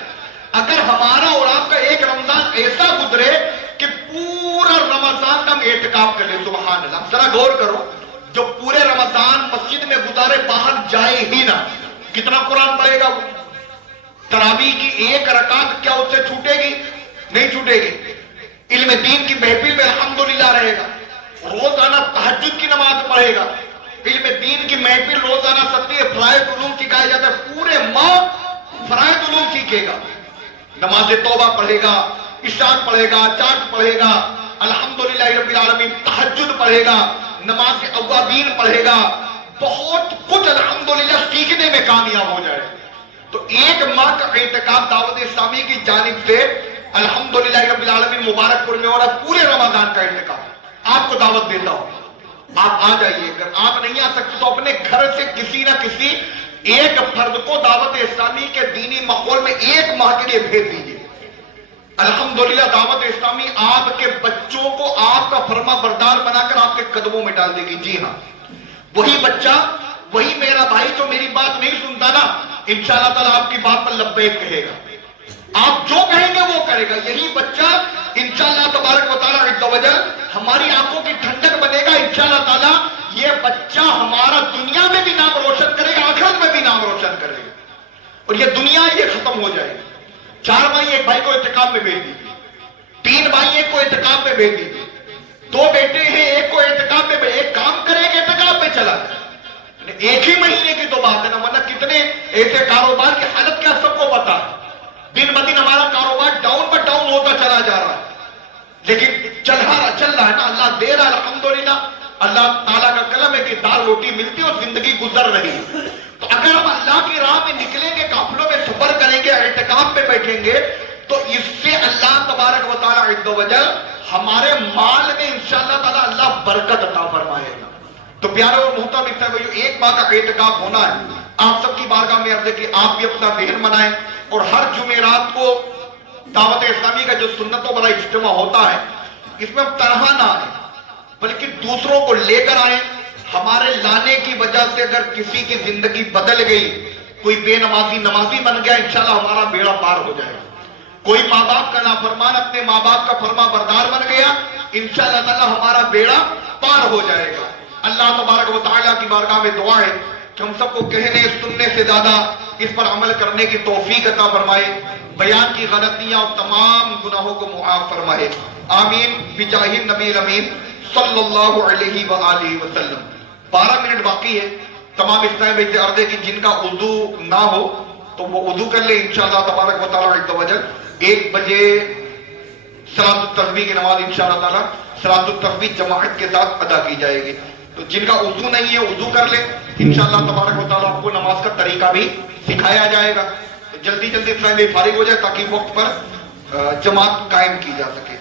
اگر ہمارا اور آپ کا ایک رمضان ایسا گزرے کہ پورا رمضان کا ہم اعتکاف کر لیں، سبحان اللہ۔ ذرا غور کرو جو پورے رمضان مسجد میں گزارے باہر جائے ہی نہ، کتنا قرآن پڑھے گا وہ؟ تراویح کی 1 رکعت کیا اس سے چھوٹے گی؟ نہیں چھوٹے گی۔ علم دین کی محفل میں الحمدللہ رہے گا، روزانہ تہجد کی نماز پڑھے گا، علم دین کی محفل روزانہ سکتی ہے، فرائض علوم سکھایا جاتا ہے، پورے ماہ فرائض علوم سیکھے گا، نماز توبہ پڑھے گا، عشاء پڑھے گا، چاٹ پڑھے گا، الحمدللہ رب العالمین تہجد پڑھے گا، نماز اوابین پڑھے گا، بہت کچھ الحمدللہ سیکھنے میں کامیاب ہو جائے۔ تو 1 ماہ کا اعتکاف دعوت اسلامی کی جانب سے الحمدللہ رب العالمین مبارک پور میں ہو رہا، پورے رمضان کا اعتکاف آپ کو دعوت دیتا ہوں، آپ آ جائیے۔ اگر آپ نہیں آ سکتے تو اپنے گھر سے کسی نہ کسی ایک فرد کو دعوت اسلامی کے دینی ماحول میں 1 ماہ کے لیے بھیج دیجیے۔ الحمدللہ دعوت اسلامی آپ کے بچوں کو آپ کا فرما بردار بنا کر آپ کے قدموں میں ڈال دے گی۔ جی ہاں وہی بچہ، وہی میرا بھائی جو میری بات نہیں سنتا نا، انشاءاللہ تعالیٰ آپ کی بات پر لبیک کہے گا، آپ جو کہیں گے وہ کرے گا۔ یہی بچہ انشاءاللہ تبارک و تعالیٰ عز و جل ہماری آنکھوں کی ٹھنڈک بنے گا۔ انشاءاللہ تعالیٰ یہ بچہ ہمارا دنیا میں بھی نام روشن کرے گا، آخرت میں بھی نام روشن کرے گا، اور یہ دنیا یہ ختم ہو جائے گی۔ 4 بھائی ایک بھائی کو اعتکاف میں بھیج دیجیے، 3 بھائی ایک کو اعتکاف میں بھیج دیجیے، 2 بیٹے ہیں ایک کو اعتکاف میں، ایک کام کرے کہ اعتکاف میں چلا جائے۔ 1 ہی مہینے کی تو بات ہے نا، ورنہ کتنے ایسے کاروبار کی حالت کیا سب کو پتا ہے، دن بدن ہمارا کاروبار ڈاؤن پر ڈاؤن ہوتا چلا جا رہا ہے، لیکن چل رہا ہے نا، اللہ دے رہا ہے الحمدللہ۔ اللہ تعالیٰ کا کلام ہے کہ دال روٹی ملتی اور زندگی گزر رہی ہے۔ تو اگر ہم اللہ کی راہ میں نکلیں گے، قافلوں میں سفر کریں گے، اعتکاف پہ بیٹھیں گے، تو اس سے اللہ تبارک و تعالیٰ عز و جل ہمارے مال میں انشاءاللہ تعالیٰ اللہ برکت عطا فرمائے گا۔ تو پیارے اور محترم اسلامیو 1 ماہ کا اعتکاف ہونا ہے۔ آپ سب کی بارگاہ میں عرض ہے کہ آپ بھی اپنا ذہن بنائیں اور ہر جمعرات کو دعوت اسلامی کا جو سنتوں والا اجتماع ہوتا ہے اس میں تنہا نہ آئیں، بلکہ دوسروں کو لے کر آئیں. ہمارے لانے کی وجہ سے اگر کسی کی زندگی بدل گئی، کوئی بے نمازی نمازی بن گیا، انشاءاللہ ہمارا بیڑا پار ہو جائے گا. کوئی ماں باپ کا نافرمان اپنے ماں باپ کا فرما بردار بن گیا، انشاءاللہ تعالی ہمارا بیڑا پار ہو جائے گا. اللہ تبارک و تعالیٰ کی بارگاہ میں دعا ہے کہ ہم سب کو کہنے سننے سے زیادہ اس پر عمل کرنے کی توفیق عطا فرمائے، بیان کی غلطیاں اور تمام گناہوں کو معاف فرمائے. آمین بجاہ النبی الامین صلی اللہ علیہ وآلہ وسلم. 12 منٹ باقی ہے. تمام اسلام بھائی سے عرض ہے کہ جن کا وضو نہ ہو تو وہ وضو کر لے. انشاءاللہ تبارک و تعالیٰ عز و جل 1 بجے صلاۃ التسبیح کی نماز انشاءاللہ تعالیٰ صلاۃ التسبیح جماعت کے ساتھ ادا کی جائے گی. تو جن کا وضو نہیں ہے وضو کر لے. انشاءاللہ تبارک و تعالیٰ آپ کو نماز کا طریقہ بھی سکھایا جائے گا. تو جلدی جلدی اسلام بھائی فارغ ہو جائے تاکہ وقت پر جماعت قائم کی جا سکے.